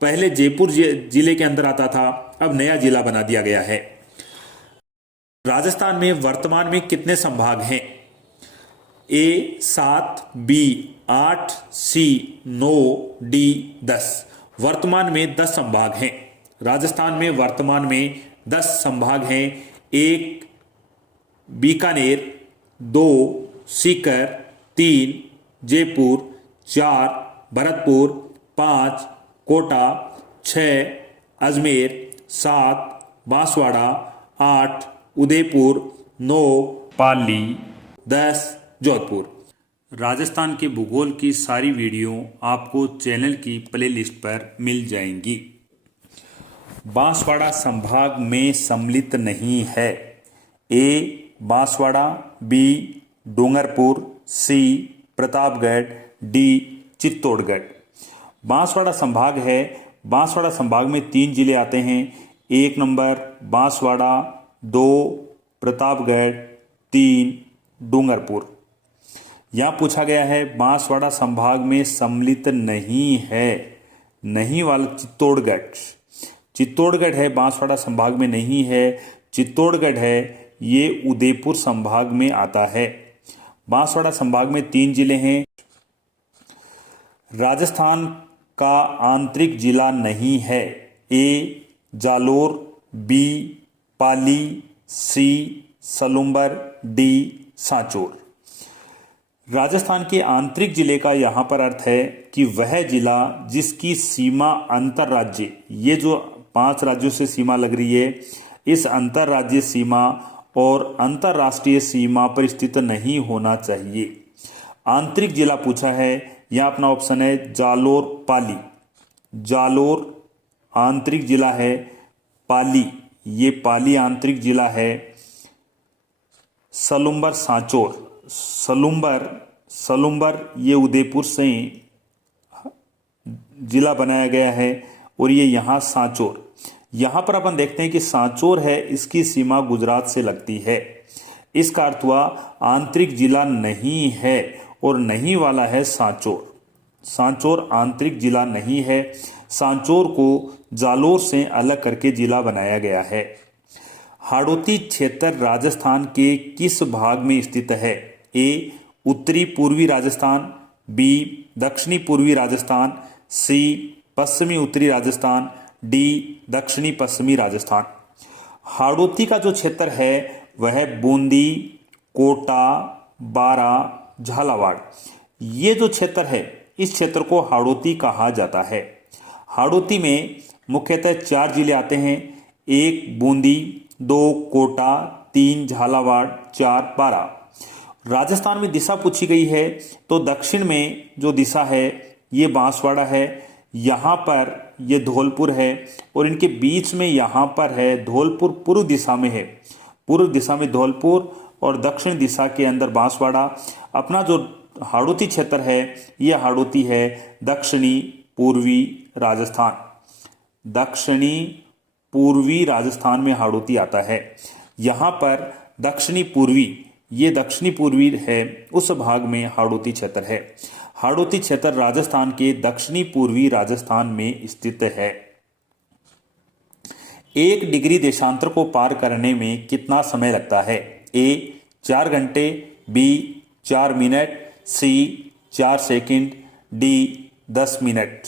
पहले जयपुर जिले के अंदर आता था, अब नया जिला बना दिया गया है। राजस्थान में वर्तमान में कितने संभाग हैं? ए 7, बी 8, सी 9, डी 10। वर्तमान में 10 संभाग हैं। राजस्थान में वर्तमान में 10 संभाग हैं। 1 बीकानेर, 2 सीकर, 3 जयपुर, 4 भरतपुर, 5 कोटा, 6 अजमेर, 7 बांसवाड़ा, 8 उदयपुर, 9 पाली, 10 जोधपुर। राजस्थान के भूगोल की सारी वीडियो आपको चैनल की प्लेलिस्ट पर मिल जाएंगी। बांसवाड़ा संभाग में सम्मिलित नहीं है। ए बांसवाड़ा, बी डूंगरपुर, सी प्रतापगढ़, डी चित्तौड़गढ़। बांसवाड़ा संभाग है। बांसवाड़ा संभाग में 3 जिले आते हैं। 1 नंबर बांसवाड़ा, 2 प्रतापगढ़, 3 डूंगरपुर। यहाँ पूछा गया है बांसवाड़ा संभाग में सम्मिलित नहीं है, नहीं वाला चित्तौड़गढ़। चित्तौड़गढ़ है बांसवाड़ा संभाग में नहीं है, चित्तौड़गढ़ है ये उदयपुर संभाग में आता है। बांसवाड़ा संभाग में 3 जिले हैं। राजस्थान का आंतरिक जिला नहीं है। ए जालोर, बी पाली, सी सलुम्बर, डी सांचौर। राजस्थान के आंतरिक जिले का यहाँ पर अर्थ है कि वह जिला जिसकी सीमा अंतर्राज्य, ये जो 5 राज्यों से सीमा लग रही है, इस अंतर्राज्यीय सीमा और अंतर्राष्ट्रीय सीमा पर स्थित नहीं होना चाहिए। आंतरिक जिला पूछा है, यहाँ अपना ऑप्शन है जालोर पाली। जालोर आंतरिक जिला है, पाली ये पाली आंतरिक जिला है, सलुम्बर सांचौर, सलुम्बर ये उदयपुर से जिला बनाया गया है और ये यहाँ सांचौर। यहाँ पर अपन देखते हैं कि सांचौर है, इसकी सीमा गुजरात से लगती है। इसका अर्थ हुआ आंतरिक जिला नहीं है और नहीं वाला है सांचौर। सांचौर आंतरिक जिला नहीं है। सांचौर को जालोर से अलग करके जिला बनाया गया है। हाड़ौती क्षेत्र राजस्थान के किस भाग में स्थित है? ए उत्तरी पूर्वी राजस्थान, बी दक्षिणी पूर्वी राजस्थान, सी पश्चिमी उत्तरी राजस्थान, डी दक्षिणी पश्चिमी राजस्थान। हाड़ौती का जो क्षेत्र है वह बूंदी, कोटा, बारा, झालावाड़, ये जो क्षेत्र है इस क्षेत्र को हाड़ौती कहा जाता है। हाड़ौती में मुख्यतः 4 जिले आते हैं, 1 बूंदी, 2 कोटा, 3 झालावाड़, 4 बारा। राजस्थान में दिशा पूछी गई है तो दक्षिण में जो दिशा है ये बांसवाड़ा है, यहाँ पर ये धौलपुर है और इनके बीच में यहाँ पर है धौलपुर पूर्व दिशा में है। पूर्व दिशा में धौलपुर और दक्षिण दिशा के अंदर बांसवाड़ा। अपना जो हाड़ौती क्षेत्र है ये हाड़ौती है दक्षिणी पूर्वी राजस्थान। दक्षिणी पूर्वी राजस्थान में हाड़ौती आता है। यहाँ पर दक्षिणी पूर्वी, ये दक्षिणी पूर्वी है, उस भाग में हाड़ौती क्षेत्र है। हाड़ौती क्षेत्र राजस्थान के दक्षिणी पूर्वी राजस्थान में स्थित है। 1 डिग्री देशांतर को पार करने में कितना समय लगता है? ए 4 घंटे, बी 4 मिनट, सी 4 सेकंड, डी 10 मिनट।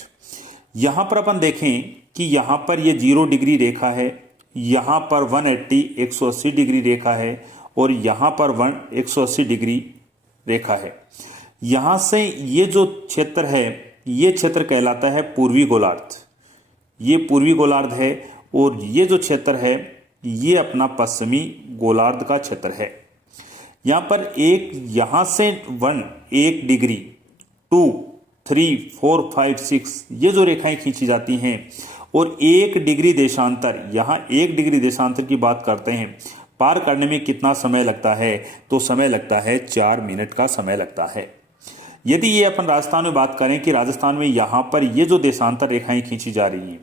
यहाँ पर अपन देखें कि यहाँ पर ये 0 डिग्री रेखा है, यहाँ पर 180 डिग्री रेखा है और यहाँ पर 180 डिग्री रेखा है। यहाँ से ये जो क्षेत्र है ये क्षेत्र कहलाता है पूर्वी गोलार्ध। ये पूर्वी गोलार्ध है और ये जो क्षेत्र है ये अपना पश्चिमी गोलार्ध का क्षेत्र है। यहाँ पर यहाँ से 1 डिग्री, 2, 3, 4, 5, 6 ये जो रेखाएं खींची जाती हैं और 1 डिग्री देशांतर, यहाँ 1 डिग्री देशांतर की बात करते हैं, पार करने में कितना समय लगता है? तो समय लगता है 4 मिनट का समय लगता है। यदि ये अपन राजस्थान में बात करें कि राजस्थान में यहाँ पर ये जो देशांतर रेखाएं खींची जा रही हैं,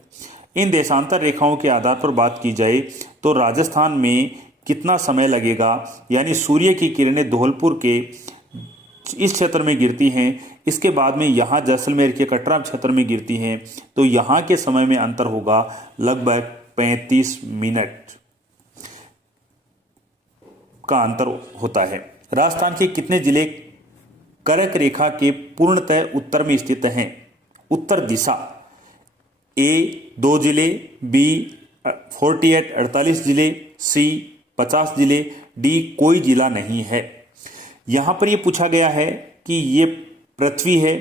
इन देशांतर रेखाओं के आधार पर बात की जाए तो राजस्थान में कितना समय लगेगा, यानी सूर्य की किरणें धौलपुर के इस क्षेत्र में गिरती हैं, इसके बाद में यहाँ जैसलमेर के कटरा क्षेत्र में गिरती हैं, तो यहाँ के समय में अंतर होगा लगभग 35 मिनट का अंतर होता है। राजस्थान के कितने जिले कर्क रेखा के पूर्णतः उत्तर में स्थित हैं? उत्तर दिशा, ए 2 जिले, बी 48 जिले, सी 50 जिले, डी कोई जिला नहीं है। यहाँ पर यह पूछा गया है कि ये पृथ्वी है,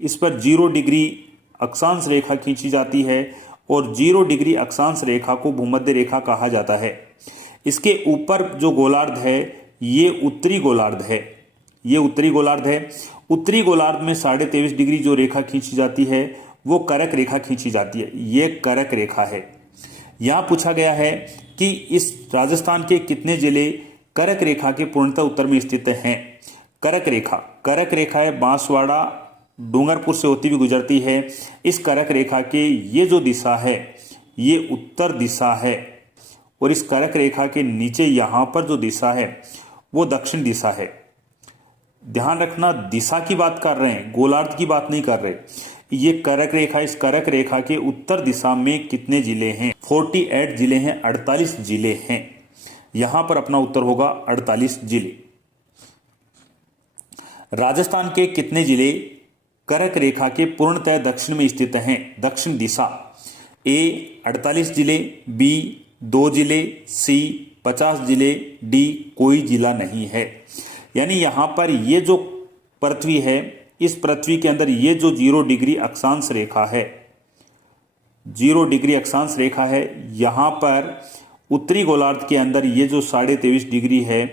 इस पर 0 डिग्री अक्षांश रेखा खींची जाती है और 0 डिग्री अक्षांश रेखा को भूमध्य रेखा कहा जाता है। इसके ऊपर जो गोलार्ध है ये उत्तरी गोलार्ध है, ये उत्तरी गोलार्ध है। उत्तरी गोलार्ध में 23.5 डिग्री जो रेखा खींची जाती है वो कर्क रेखा खींची जाती है, ये कर्क रेखा है। यहाँ पूछा गया है कि इस राजस्थान के कितने जिले कर्क रेखा के पूर्णतः उत्तर में स्थित हैं? कर्क रेखा है बांसवाड़ा डूंगरपुर से होती हुई गुजरती है। इस कर्क रेखा के ये जो दिशा है ये उत्तर दिशा है और इस कर्क रेखा के नीचे यहां पर जो दिशा है वो दक्षिण दिशा है। ध्यान रखना, दिशा की बात कर रहे हैं, गोलार्ध की बात नहीं कर रहे। ये कर्क रेखा, इस कर्क रेखा के उत्तर दिशा में कितने जिले हैं? 48 जिले हैं, 48 जिले हैं। यहां पर अपना उत्तर होगा 48 जिले। राजस्थान के कितने जिले कर्क रेखा के पूर्णतः दक्षिण में स्थित हैं? दक्षिण दिशा। ए 48 जिले, बी 2 जिले, सी 50 जिले, डी कोई जिला नहीं है। यानी यहां पर ये जो पृथ्वी है, इस पृथ्वी के अंदर ये जो 0 डिग्री अक्षांश रेखा है, 0 डिग्री अक्षांश रेखा है, यहां पर उत्तरी गोलार्ध के अंदर ये जो 23.5 डिग्री है,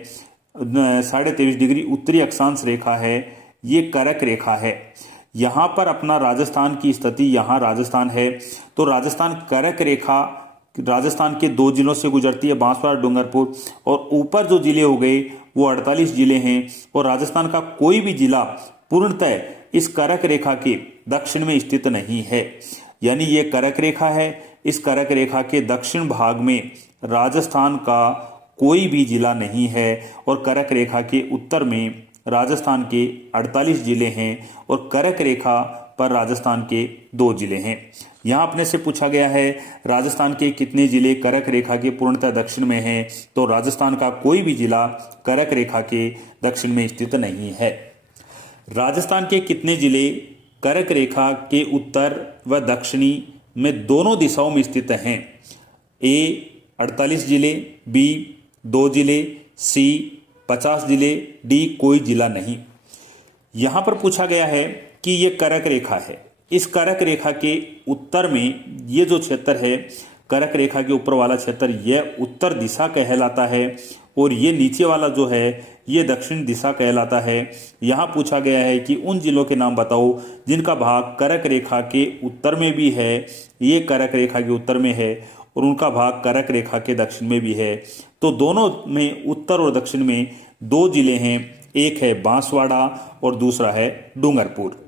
23.5 डिग्री उत्तरी अक्षांश रेखा है, ये कर्क रेखा है। यहां पर अपना राजस्थान की स्थिति, यहां राजस्थान है, तो राजस्थान कर्क रेखा राजस्थान के 2 जिलों से गुजरती है, बांसवाड़ा, डूंगरपुर, और ऊपर जो जिले हो गए वो 48 जिले हैं। और राजस्थान का कोई भी जिला पूर्णतः इस कर्क रेखा के दक्षिण में स्थित नहीं है। यानी ये कर्क रेखा है, इस कर्क रेखा के दक्षिण भाग में राजस्थान का कोई भी जिला नहीं है और कर्क रेखा के उत्तर में राजस्थान के 48 जिले हैं और कर्क रेखा पर राजस्थान के 2 जिले हैं। यहां अपने से पूछा गया है राजस्थान के कितने जिले कर्क रेखा के पूर्णतः दक्षिण में हैं, तो राजस्थान का कोई भी जिला कर्क रेखा के दक्षिण में स्थित नहीं है। राजस्थान के कितने जिले कर्क रेखा के उत्तर व दक्षिणी में दोनों दिशाओं में स्थित हैं? ए 48 जिले, बी 2 जिले, सी 50 जिले, डी कोई जिला नहीं। यहां पर पूछा गया है कि ये कर्क रेखा है, इस कर्क रेखा के उत्तर में ये जो क्षेत्र है, कर्क रेखा के ऊपर वाला क्षेत्र, यह उत्तर दिशा कहलाता है और ये नीचे वाला जो है ये दक्षिण दिशा कहलाता है। यहाँ पूछा गया है कि उन जिलों के नाम बताओ जिनका भाग कर्क रेखा के उत्तर में भी है, ये कर्क रेखा के उत्तर में है, और उनका भाग कर्क रेखा के दक्षिण में भी है। तो दोनों में, उत्तर और दक्षिण में 2 जिले हैं, एक है बांसवाड़ा और दूसरा है डूंगरपुर।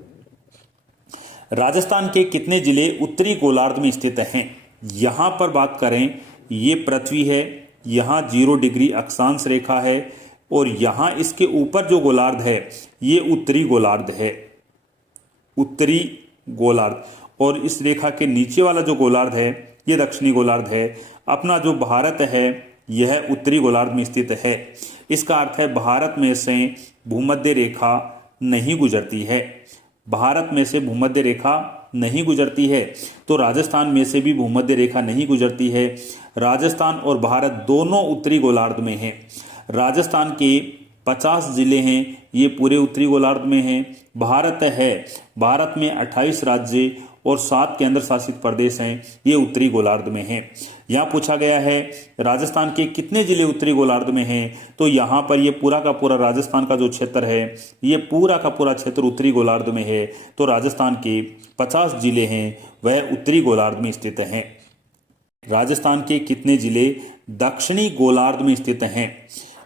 राजस्थान के कितने जिले उत्तरी गोलार्ध में स्थित हैं? यहां पर बात करें, ये पृथ्वी है, यहां 0 डिग्री अक्षांश रेखा है और यहां इसके ऊपर जो गोलार्ध है ये उत्तरी गोलार्ध है, उत्तरी गोलार्ध, और इस रेखा के नीचे वाला जो गोलार्ध है ये दक्षिणी गोलार्ध है। अपना जो भारत है यह उत्तरी गोलार्ध में स्थित है। इसका अर्थ है भारत में से भूमध्य रेखा नहीं गुजरती है, भारत में से भूमध्य रेखा नहीं गुजरती है, तो राजस्थान में से भी भूमध्य रेखा नहीं गुजरती है। राजस्थान और भारत दोनों उत्तरी गोलार्ध में हैं। राजस्थान के 50 जिले हैं, ये पूरे उत्तरी गोलार्ध में हैं। भारत है, भारत में 28 राज्य और 7 केंद्र शासित प्रदेश हैं, ये उत्तरी गोलार्ध में हैं। यहाँ पूछा गया है राजस्थान के कितने जिले उत्तरी गोलार्ध में हैं, तो यहाँ पर ये पूरा का पूरा राजस्थान का जो क्षेत्र है ये पूरा का पूरा क्षेत्र उत्तरी गोलार्ध में है, तो राजस्थान के 50 जिले हैं वह उत्तरी गोलार्ध में स्थित हैं। राजस्थान के कितने जिले दक्षिणी गोलार्ध में स्थित हैं?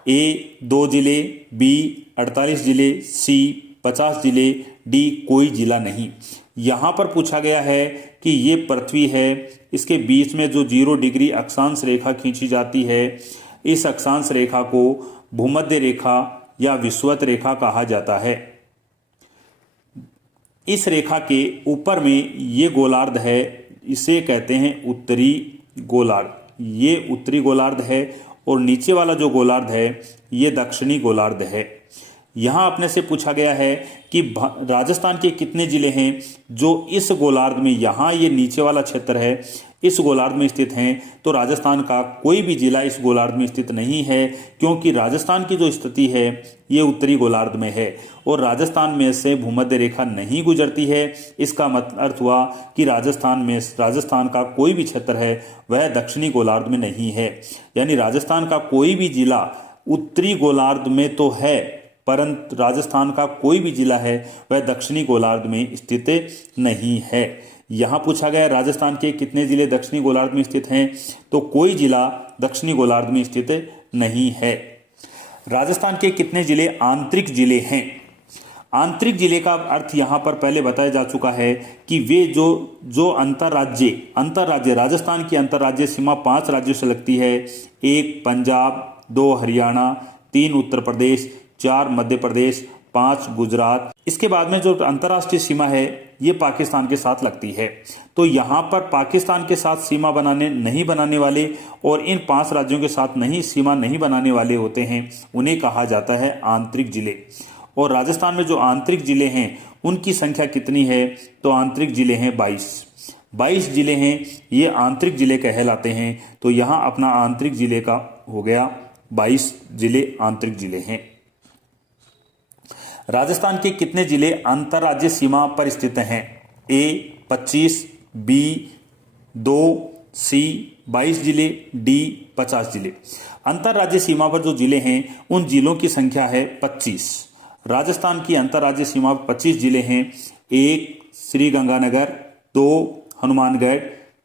ए 2 जिले, बी 48 जिले, सी 50 जिले, डी कोई जिला नहीं। यहाँ पर पूछा गया है कि ये पृथ्वी है, इसके बीच में जो 0 डिग्री अक्षांश रेखा खींची जाती है, इस अक्षांश रेखा को भूमध्य रेखा या विषुवत रेखा कहा जाता है। इस रेखा के ऊपर में ये गोलार्ध है, इसे कहते हैं उत्तरी गोलार्ध। ये उत्तरी गोलार्ध है और नीचे वाला जो गोलार्ध है ये दक्षिणी गोलार्ध है। यहाँ अपने से पूछा गया है कि राजस्थान के कितने जिले हैं जो इस गोलार्ध में, यहाँ ये नीचे वाला क्षेत्र है, इस गोलार्ध में स्थित हैं, तो राजस्थान का कोई भी जिला इस गोलार्ध में स्थित नहीं है, क्योंकि राजस्थान की जो स्थिति है ये उत्तरी गोलार्ध में है और राजस्थान में से भूमध्य रेखा नहीं गुजरती है। इसका अर्थ हुआ कि राजस्थान का कोई भी क्षेत्र है वह दक्षिणी गोलार्ध में नहीं है। यानी राजस्थान का कोई भी जिला उत्तरी गोलार्ध में तो है, परंतु राजस्थान का कोई भी जिला है वह दक्षिणी गोलार्ध में स्थित नहीं है। यहाँ पूछा गया राजस्थान के कितने जिले दक्षिणी गोलार्ध में स्थित हैं, तो कोई जिला दक्षिणी गोलार्ध में स्थित नहीं है। राजस्थान के कितने जिले आंतरिक जिले हैं? आंतरिक जिले का अर्थ यहाँ पर पहले बताया जा चुका है कि वे जो अंतर्राज्य राजस्थान की अंतर्राज्य सीमा 5 राज्यों से लगती है। 1 पंजाब, 2 हरियाणा, 3 उत्तर प्रदेश, 4 मध्य प्रदेश, 5 गुजरात। इसके बाद में जो अंतर्राष्ट्रीय सीमा है ये पाकिस्तान के साथ लगती है। तो यहाँ पर पाकिस्तान के साथ सीमा नहीं बनाने वाले और इन 5 राज्यों के साथ सीमा नहीं बनाने वाले होते हैं, उन्हें कहा जाता है आंतरिक जिले। और राजस्थान में जो आंतरिक जिले हैं उनकी संख्या कितनी है? तो आंतरिक जिले हैं 22 जिले हैं, ये आंतरिक जिले कहलाते हैं। तो यहाँ अपना आंतरिक जिले का हो गया 22 जिले आंतरिक जिले हैं। राजस्थान के कितने जिले अंतर्राज्यीय सीमा पर स्थित हैं? ए 25, बी 2, सी 22 जिले, डी 50 जिले। अंतर्राज्यीय सीमा पर जो जिले हैं उन जिलों की संख्या है 25। राजस्थान की अंतर्राज्यीय सीमा पर 25 जिले हैं। 1 श्री गंगानगर, 2 हनुमानगढ़,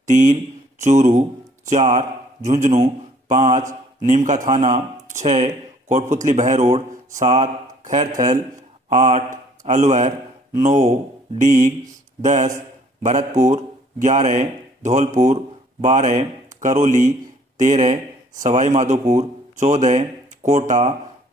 3 चूरू, 4 झुंझुनू, 5 नीमका थाना, 6 कोटपुतली बहरोड, 7 खैरथल, 8 अलवर, 9 डीग, 10 भरतपुर, 11 धौलपुर, 12 करौली, 13 सवाई माधोपुर, 14 कोटा,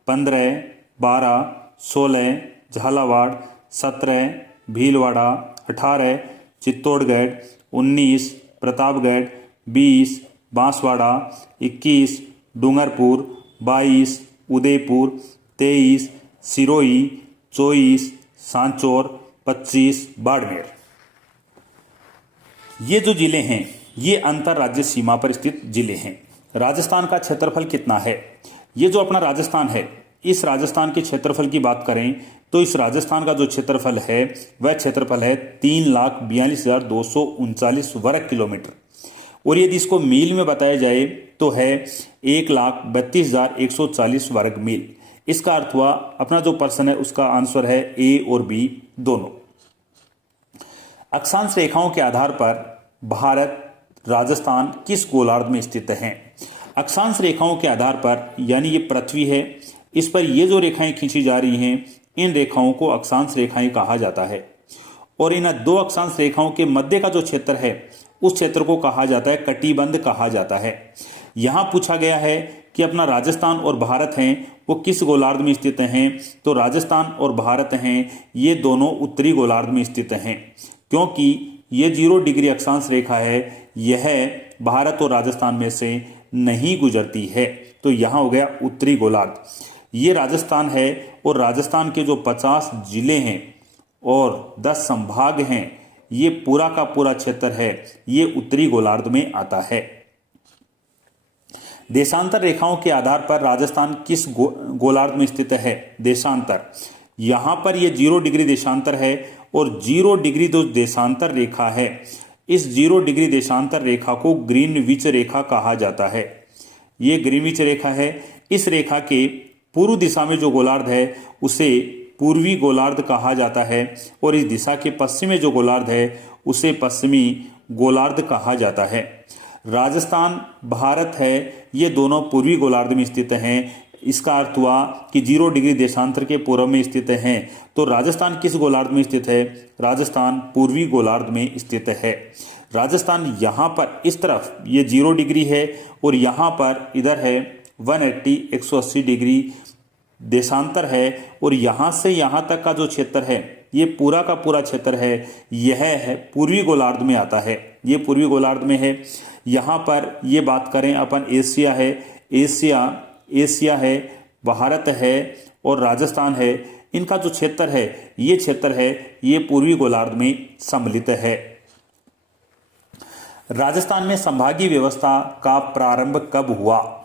15 12 16 झालावाड़, 17 भीलवाड़ा, 18 चित्तौड़गढ़, 19 प्रतापगढ़, 20 बांसवाड़ा, 21 डूंगरपुर, 22 उदयपुर, 23 सिरोही, 24 सांचौर, 25 बाड़मेर। ये जो जिले हैं ये अंतर्राज्यीय सीमा पर स्थित जिले हैं। राजस्थान का क्षेत्रफल कितना है? ये जो अपना राजस्थान है, इस राजस्थान के क्षेत्रफल की बात करें तो इस राजस्थान का जो क्षेत्रफल है वह क्षेत्रफल है 3,42,239 वर्ग किलोमीटर। और यदि इसको मील में बताया जाए तो है 1,32,140 वर्ग मील। इसका अर्थ हुआ अपना जो प्रश्न है उसका आंसर है ए और बी दोनों। अक्षांश रेखाओं के आधार पर भारत, राजस्थान किस गोलार्ध में स्थित हैं? अक्षांश रेखाओं के आधार पर, यानी ये पृथ्वी है, इस पर ये जो रेखाएं खींची जा रही हैं इन रेखाओं को अक्षांश रेखाएं कहा जाता है। और इन 2 अक्षांश रेखाओं के मध्य का जो क्षेत्र है उस क्षेत्र को कहा जाता है कटिबंध कहा जाता है। यहां पूछा गया है कि अपना राजस्थान और भारत हैं वो किस गोलार्ध में स्थित हैं? तो राजस्थान और भारत हैं ये दोनों उत्तरी गोलार्ध में स्थित हैं, क्योंकि ये 0 डिग्री अक्षांश रेखा है, यह भारत और राजस्थान में से नहीं गुजरती है। तो यहाँ हो गया उत्तरी गोलार्ध, ये राजस्थान है। और राजस्थान के जो 50 जिले हैं और 10 संभाग हैं, ये पूरा का पूरा क्षेत्र है, ये उत्तरी गोलार्ध में आता है। देशांतर रेखाओं के आधार पर राजस्थान किस गोलार्ध में स्थित है? देशांतर, यहां पर ये 0 डिग्री देशांतर है और 0 डिग्री जो देशांतर रेखा है, इस 0 डिग्री देशांतर रेखा को ग्रीनविच रेखा कहा जाता है। ये ग्रीनविच रेखा है। इस रेखा के पूर्व दिशा में जो गोलार्ध है उसे पूर्वी गोलार्ध कहा जाता है और इस दिशा के पश्चिम में जो गोलार्ध है उसे पश्चिमी गोलार्ध कहा जाता है। राजस्थान, भारत है, ये दोनों पूर्वी गोलार्ध में स्थित हैं। इसका अर्थ हुआ कि 0 डिग्री देशांतर के पूर्व में स्थित हैं। तो राजस्थान किस गोलार्ध में स्थित है? राजस्थान पूर्वी गोलार्ध में स्थित है। राजस्थान यहाँ पर इस तरफ ये 0 डिग्री है और यहाँ पर इधर है 180 डिग्री देशांतर है और यहाँ से यहाँ तक का जो क्षेत्र है ये पूरा का पूरा क्षेत्र है, यह है पूर्वी गोलार्ध में आता है, ये पूर्वी गोलार्ध में है। यहाँ पर ये बात करें अपन एशिया है, एशिया है, भारत है और राजस्थान है, इनका जो क्षेत्र है ये पूर्वी गोलार्ध में सम्मिलित है। राजस्थान में संभागीय व्यवस्था का प्रारंभ कब हुआ?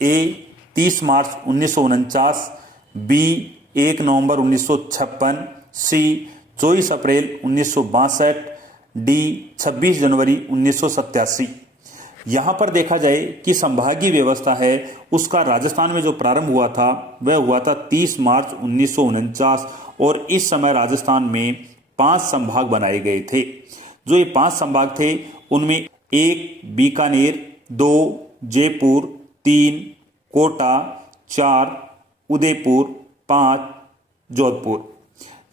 ए 30 मार्च 1949, बी 1 नवंबर 1956, सी 24 अप्रैल 1962, डी 26 जनवरी 1987। यहाँ पर देखा जाए कि संभागीय व्यवस्था है उसका राजस्थान में जो प्रारंभ हुआ था वह हुआ था 30 मार्च 1949 और इस समय राजस्थान में 5 संभाग बनाए गए थे। जो ये 5 संभाग थे उनमें 1 बीकानेर, 2 जयपुर, 3 कोटा, 4 उदयपुर, 5 जोधपुर।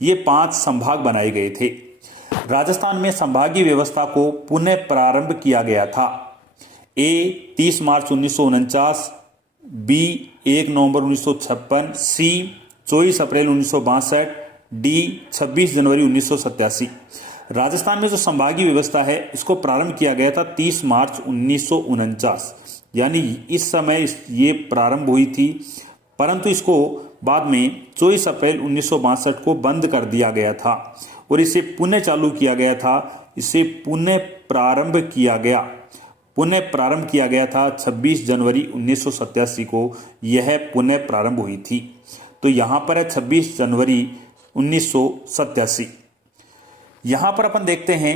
ये 5 संभाग बनाए गए थे। राजस्थान में संभागीय व्यवस्था को पुनः प्रारंभ किया गया था। ए 30 मार्च 1949, बी 1 नवंबर 1956, सी 24 अप्रैल 1962, डी 26 जनवरी 1987। राजस्थान में जो संभागीय व्यवस्था है इसको प्रारंभ किया गया था 30 मार्च 1949, यानी इस समय ये प्रारंभ हुई थी, परंतु इसको बाद में 24 अप्रैल 1962 को बंद कर दिया गया था और इसे पुनः चालू किया गया था। इसे पुनः प्रारंभ किया गया था 26 जनवरी 1987 को यह पुनः प्रारंभ हुई थी। तो यहाँ पर है 26 जनवरी 1987। यहाँ पर अपन देखते हैं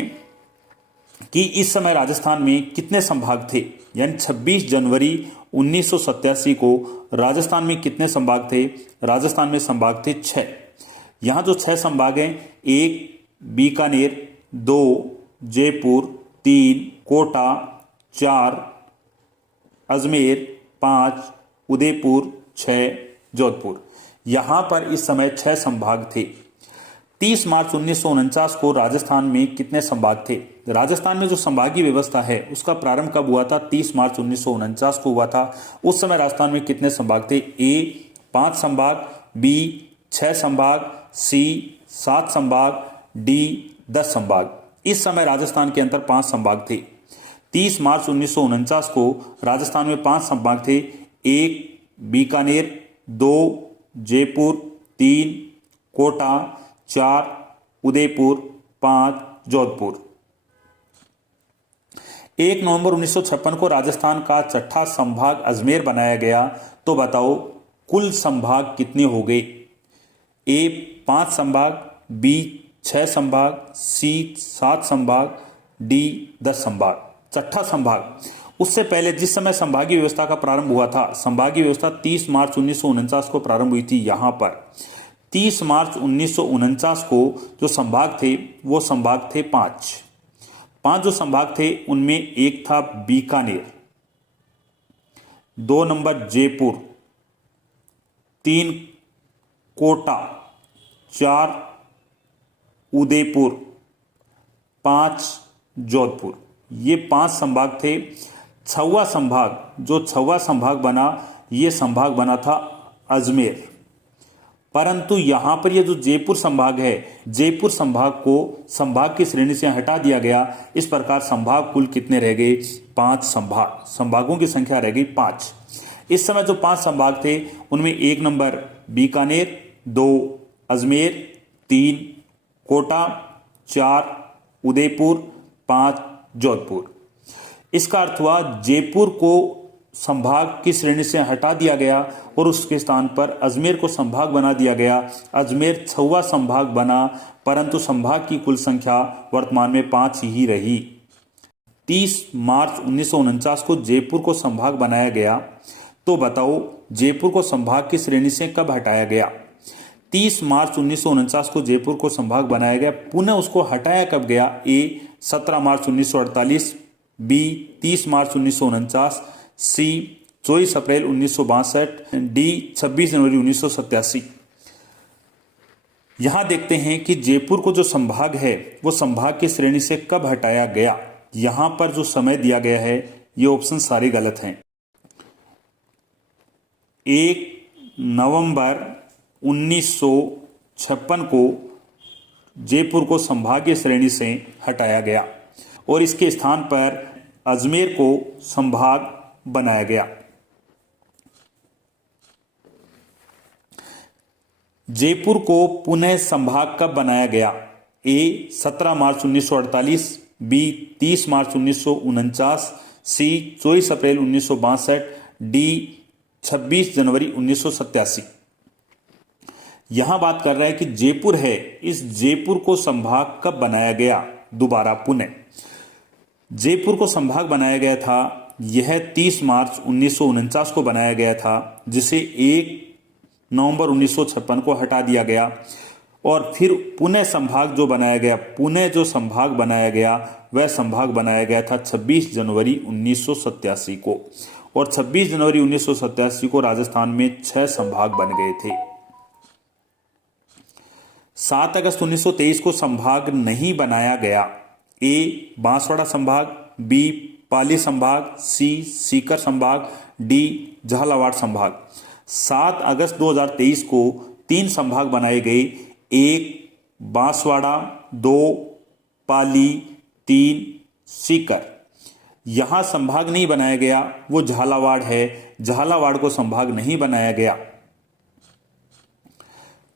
कि इस समय राजस्थान में कितने संभाग थे, यानी 26 जनवरी 1987 को राजस्थान में कितने संभाग थे। राजस्थान में संभाग थे 6। यहाँ जो 6 संभाग हैं, 1 बीकानेर, 2 जयपुर, 3 कोटा, 4 अजमेर, 5 उदयपुर, 6 जोधपुर। यहाँ पर इस समय 6 संभाग थे। 30 मार्च 1949 को राजस्थान में कितने संभाग थे। राजस्थान में जो संभागीय व्यवस्था है उसका प्रारंभ कब हुआ था, 30 मार्च 1949 को हुआ था। उस समय राजस्थान में कितने संभाग थे, ए 5 संभाग, बी 6 संभाग, सी 7 संभाग, डी 10 संभाग। इस समय राजस्थान के अंदर 5 संभाग थे। 30 मार्च 1949 को राजस्थान में 5 संभाग थे, 1 बीकानेर, 2 जयपुर, 3 कोटा, 4 उदयपुर, 5 जोधपुर। 1 नवंबर 1956 को राजस्थान का 6ठा संभाग अजमेर बनाया गया। तो बताओ कुल संभाग कितने हो गए। ए 5 संभाग, बी 6 संभाग, सी 7 संभाग, डी 10 संभाग। 6ठा संभाग। उससे पहले जिस समय संभागीय व्यवस्था का प्रारंभ हुआ था, संभागीय व्यवस्था 30 मार्च 1949 को प्रारंभ हुई थी। यहाँ पर 30 मार्च 1949 को जो संभाग थे वो संभाग थे 5 जो संभाग थे उनमें एक था बीकानेर, 2 नंबर जयपुर, 3 कोटा, 4 उदयपुर, 5 जोधपुर। ये 5 संभाग थे। 6वां संभाग बना, ये संभाग बना था अजमेर। परंतु यहां पर ये जो जयपुर संभाग है, जयपुर संभाग को संभाग की श्रेणी से हटा दिया गया। इस प्रकार संभाग कुल कितने रह गए, 5 संभाग। संभागों की संख्या रह गई 5। इस समय जो 5 संभाग थे उनमें 1 नंबर बीकानेर, 2 अजमेर, 3 कोटा, 4 उदयपुर, 5 जोधपुर। इसका अर्थ हुआ जयपुर को संभाग की श्रेणी से हटा दिया गया और उसके स्थान पर अजमेर को संभाग बना दिया गया। अजमेर 6वां संभाग बना, परंतु संभाग की कुल संख्या वर्तमान में 5 ही रही। 30 मार्च 1949 को जयपुर को संभाग बनाया गया। तो बताओ जयपुर को संभाग की श्रेणी से कब हटाया गया। 30 मार्च 1949 को जयपुर को संभाग बनाया गया। पुनः उसको हटाया कब गया। ए 17 मार्च 1948, बी 30 मार्च 1949, सी 24 अप्रैल 1962, डी 26 जनवरी 1987। यहां देखते हैं कि जयपुर को जो संभाग है वो संभाग की श्रेणी से कब हटाया गया। यहां पर जो समय दिया गया है ये ऑप्शन सारे गलत हैं। 1 नवंबर 1956 को जयपुर को संभागीय श्रेणी से हटाया गया और इसके स्थान पर अजमेर को संभाग बनाया गया। जयपुर को पुनः संभाग कब बनाया गया। ए 17 मार्च 1948, बी 30 मार्च 1949, सी 24 अप्रैल 1962, डी 26 जनवरी 1987। यहां बात कर रहा है कि जयपुर है, इस जयपुर को संभाग कब बनाया गया। दोबारा पुनः जयपुर को संभाग बनाया गया था, यह 30 मार्च 1949 को बनाया गया था, जिसे 1 नवंबर 1956 को हटा दिया गया और फिर पुनः संभाग जो बनाया गया, पुनः जो संभाग बनाया गया वह संभाग बनाया गया था 26 जनवरी 1987 को। और 26 जनवरी 1987 को राजस्थान में 6 संभाग बन गए थे। 7 अगस्त 1923 को संभाग नहीं बनाया गया। ए बांसवाड़ा संभाग, बी पाली संभाग, सी सीकर संभाग, डी झालावाड़ संभाग। 7 अगस्त 2023 को 3 संभाग बनाए गए, 1 बांसवाड़ा, 2 पाली, 3 सीकर। यहां संभाग नहीं बनाया गया, वो झालावाड़ है, झालावाड़ को संभाग नहीं बनाया गया।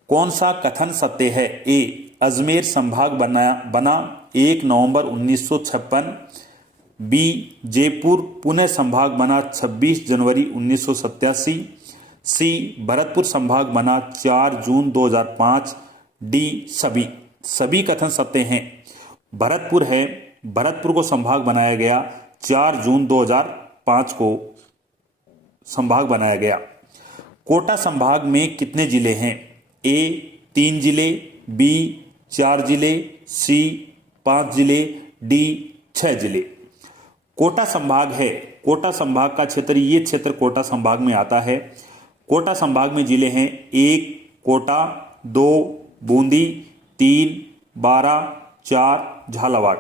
कौन सा कथन सत्य है? ए अजमेर संभाग बना 1 नवंबर 1956, बी जयपुर पुणे संभाग बना 26 जनवरी 1987, सी भरतपुर संभाग बना 4 जून 2005, डी सभी कथन सत्य हैं। भरतपुर है, भरतपुर को संभाग बनाया गया 4 जून 2005 को संभाग बनाया गया। कोटा संभाग में कितने जिले हैं? ए 3 जिले, बी 4 जिले, सी 5 जिले, डी 6 जिले। कोटा संभाग है, कोटा संभाग का क्षेत्र, ये क्षेत्र कोटा संभाग में आता है। कोटा संभाग में जिले हैं 1 कोटा, 2 बूंदी, 3 बारा, 4 झालावाड़।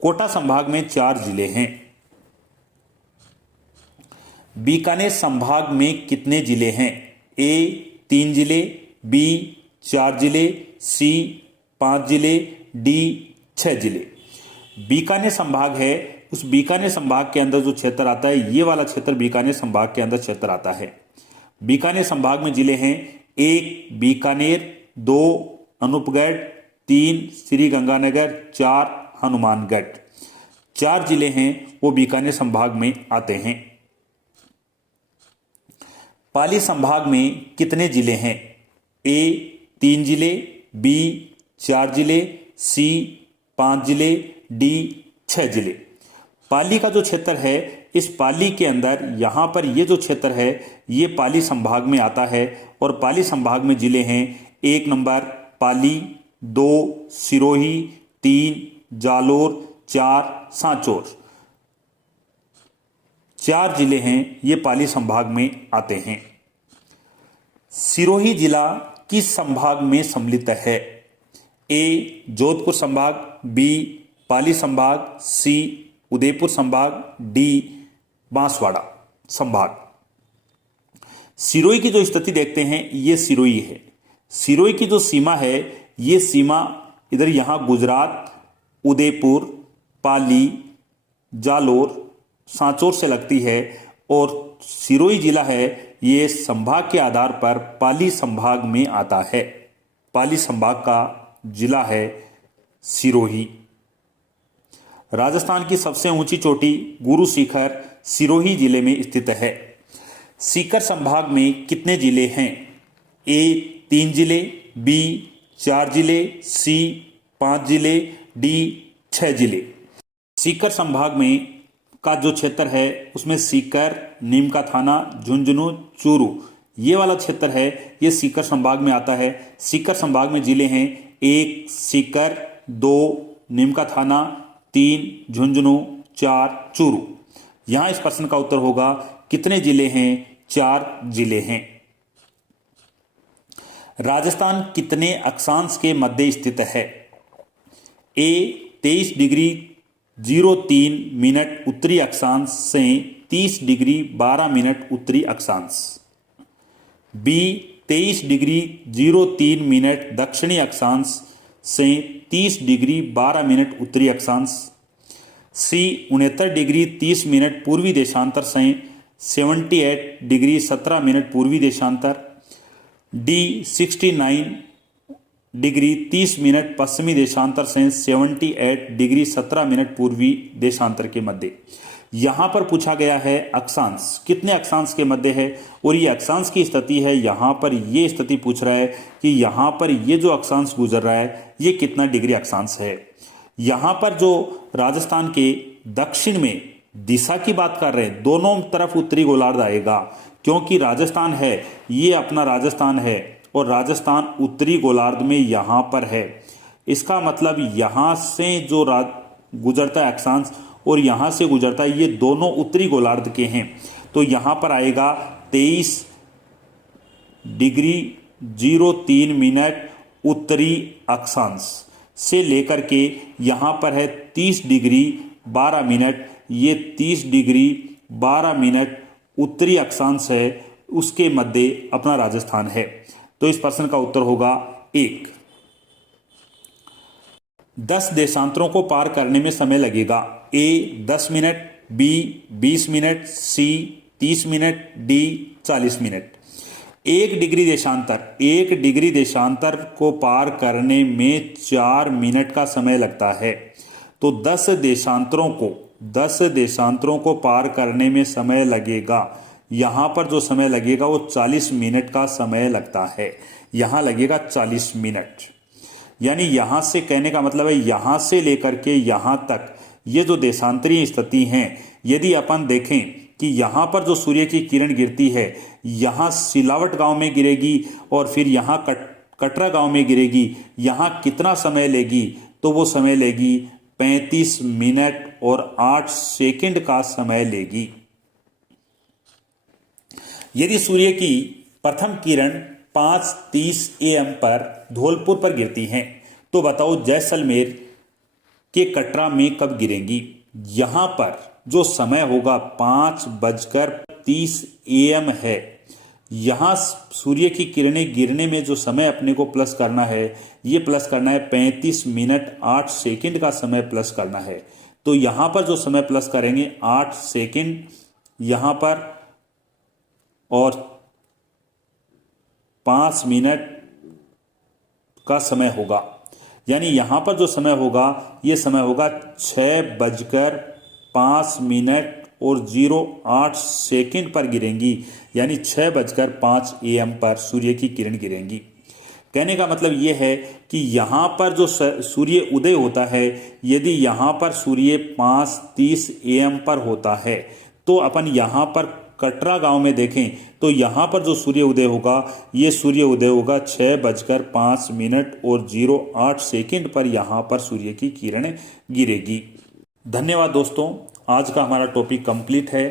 कोटा संभाग में 4 जिले हैं। बीकानेर संभाग में कितने जिले हैं? ए 3 जिले, बी 4 जिले, सी 5 जिले, डी 6 जिले। बीकानेर संभाग है, उस बीकानेर संभाग के अंदर जो क्षेत्र आता है, ये वाला क्षेत्र बीकानेर संभाग के अंदर क्षेत्र आता है। बीकानेर संभाग में जिले हैं 1 बीकानेर, 2 अनूपगढ़, 3 श्री गंगानगर, 4 हनुमानगढ़। 4 जिले हैं वो बीकानेर संभाग में आते हैं। पाली संभाग में कितने जिले हैं? ए 3 जिले, बी 4 जिले, सी 5 जिले, डी 6 जिले। पाली का जो क्षेत्र है, इस पाली के अंदर यहां पर ये जो क्षेत्र है, ये पाली संभाग में आता है और पाली संभाग में जिले हैं 1 नंबर पाली, 2 सिरोही, 3 जालोर, 4 सांचौर। 4 जिले हैं ये पाली संभाग में आते हैं। सिरोही जिला किस संभाग में सम्मिलित है? ए जोधपुर संभाग, बी पाली संभाग, सी उदयपुर संभाग, डी बांसवाड़ा संभाग। सिरोही की जो स्थिति देखते हैं, ये सिरोही है। सिरोही की जो सीमा है, ये सीमा इधर यहां गुजरात, उदयपुर, पाली, जालोर, सांचौर से लगती है और सिरोही जिला है, ये संभाग के आधार पर पाली संभाग में आता है। पाली संभाग का जिला है सिरोही। राजस्थान की सबसे ऊंची चोटी गुरु शिखर सिरोही जिले में स्थित है। सीकर संभाग में कितने जिले हैं? ए 3 जिले, बी 4 जिले, सी 5 जिले, डी 6 जिले। सीकर संभाग में का जो क्षेत्र है, उसमें सीकर, नीम का थाना, झुंझुनू, चूरू, ये वाला क्षेत्र है, ये सीकर संभाग में आता है। सीकर संभाग में जिले हैं 1 सीकर, 2 नीम का थाना, 3 झुंझुनू, 4 चूरू। यहां इस प्रश्न का उत्तर होगा कितने जिले हैं? 4 जिले हैं। राजस्थान कितने अक्षांश के मध्य स्थित है? ए 23 डिग्री 03 मिनट उत्तरी अक्षांश से 30 डिग्री 12 मिनट उत्तरी अक्षांश, बी 23 डिग्री 03 मिनट दक्षिणी अक्षांश से 30 डिग्री 12 मिनट उत्तरी अक्षांश, सी 69 डिग्री 30 मिनट पूर्वी देशांतर से 78 डिग्री 17 मिनट पूर्वी देशांतर, डी 69 डिग्री 30 मिनट पश्चिमी देशांतर से 78 डिग्री 17 मिनट पूर्वी देशांतर के मध्य। यहां पर पूछा गया है अक्षांश कितने अक्षांश के मध्य है, और ये अक्षांश की स्थिति है। यहां पर ये स्थिति पूछ रहा है कि यहां पर ये जो अक्षांश गुजर रहा है, ये कितना डिग्री अक्षांश है। यहां पर जो राजस्थान के दक्षिण में दिशा की बात कर रहे हैं, दोनों तरफ उत्तरी गोलार्ध आएगा, क्योंकि राजस्थान है, ये अपना राजस्थान है और राजस्थान उत्तरी गोलार्ध में यहां पर है। इसका मतलब यहां से जो गुजरता है अक्षांश और यहां से गुजरता है, ये दोनों उत्तरी गोलार्ध के हैं। तो यहां पर आएगा 23 डिग्री 03 मिनट उत्तरी अक्षांश से लेकर के यहाँ पर है 30 डिग्री 12 मिनट, ये 30 डिग्री 12 मिनट उत्तरी अक्षांश है, उसके मध्य अपना राजस्थान है। तो इस प्रश्न का उत्तर होगा 1। 10 देशांतरों को पार करने में समय लगेगा। ए 10 मिनट, बी 20 मिनट, सी 30 मिनट, डी 40 मिनट। 1 डिग्री देशांतर को पार करने में 4 मिनट का समय लगता है। तो 10 देशांतरों को पार करने में समय लगेगा। यहाँ पर जो समय लगेगा वो 40 मिनट का समय लगता है। यहाँ लगेगा 40 मिनट। यानी यहाँ से, कहने का मतलब है यहाँ से लेकर के यहाँ तक ये जो देशांतरीय स्थिति हैं, यदि अपन देखें कि यहाँ पर जो सूर्य की किरण गिरती है, यहाँ सिलावट गांव में गिरेगी और फिर यहाँ कटरा गांव में गिरेगी, यहाँ कितना समय लेगी? तो वो समय लेगी 35 मिनट और 8 सेकंड का समय लेगी। यदि सूर्य की प्रथम किरण 5:30 AM पर धौलपुर पर गिरती हैं, तो बताओ जैसलमेर के कटरा में कब गिरेंगी? यहाँ पर जो समय होगा 5:30 AM है। यहाँ सूर्य की किरणें गिरने में जो समय अपने को प्लस करना है, ये प्लस करना है 35 मिनट 8 सेकंड का समय प्लस करना है। तो यहाँ पर जो समय प्लस करेंगे 8 सेकंड यहाँ पर और 5 मिनट का समय होगा। यानी यहाँ पर जो समय होगा ये समय होगा 6:05 और 08 सेकंड पर गिरेंगी। यानी 6:05 AM पर सूर्य की किरण गिरेंगी। कहने का मतलब ये है कि यहाँ पर जो सूर्य उदय होता है, यदि यहाँ पर सूर्य 5:30 AM पर होता है, तो अपन यहाँ पर कटरा गांव में देखें तो यहाँ पर जो सूर्य उदय होगा, ये सूर्य उदय होगा 6:05 और 08 सेकंड पर यहाँ पर सूर्य की किरण गिरेगी। धन्यवाद दोस्तों, आज का हमारा टॉपिक कंप्लीट है।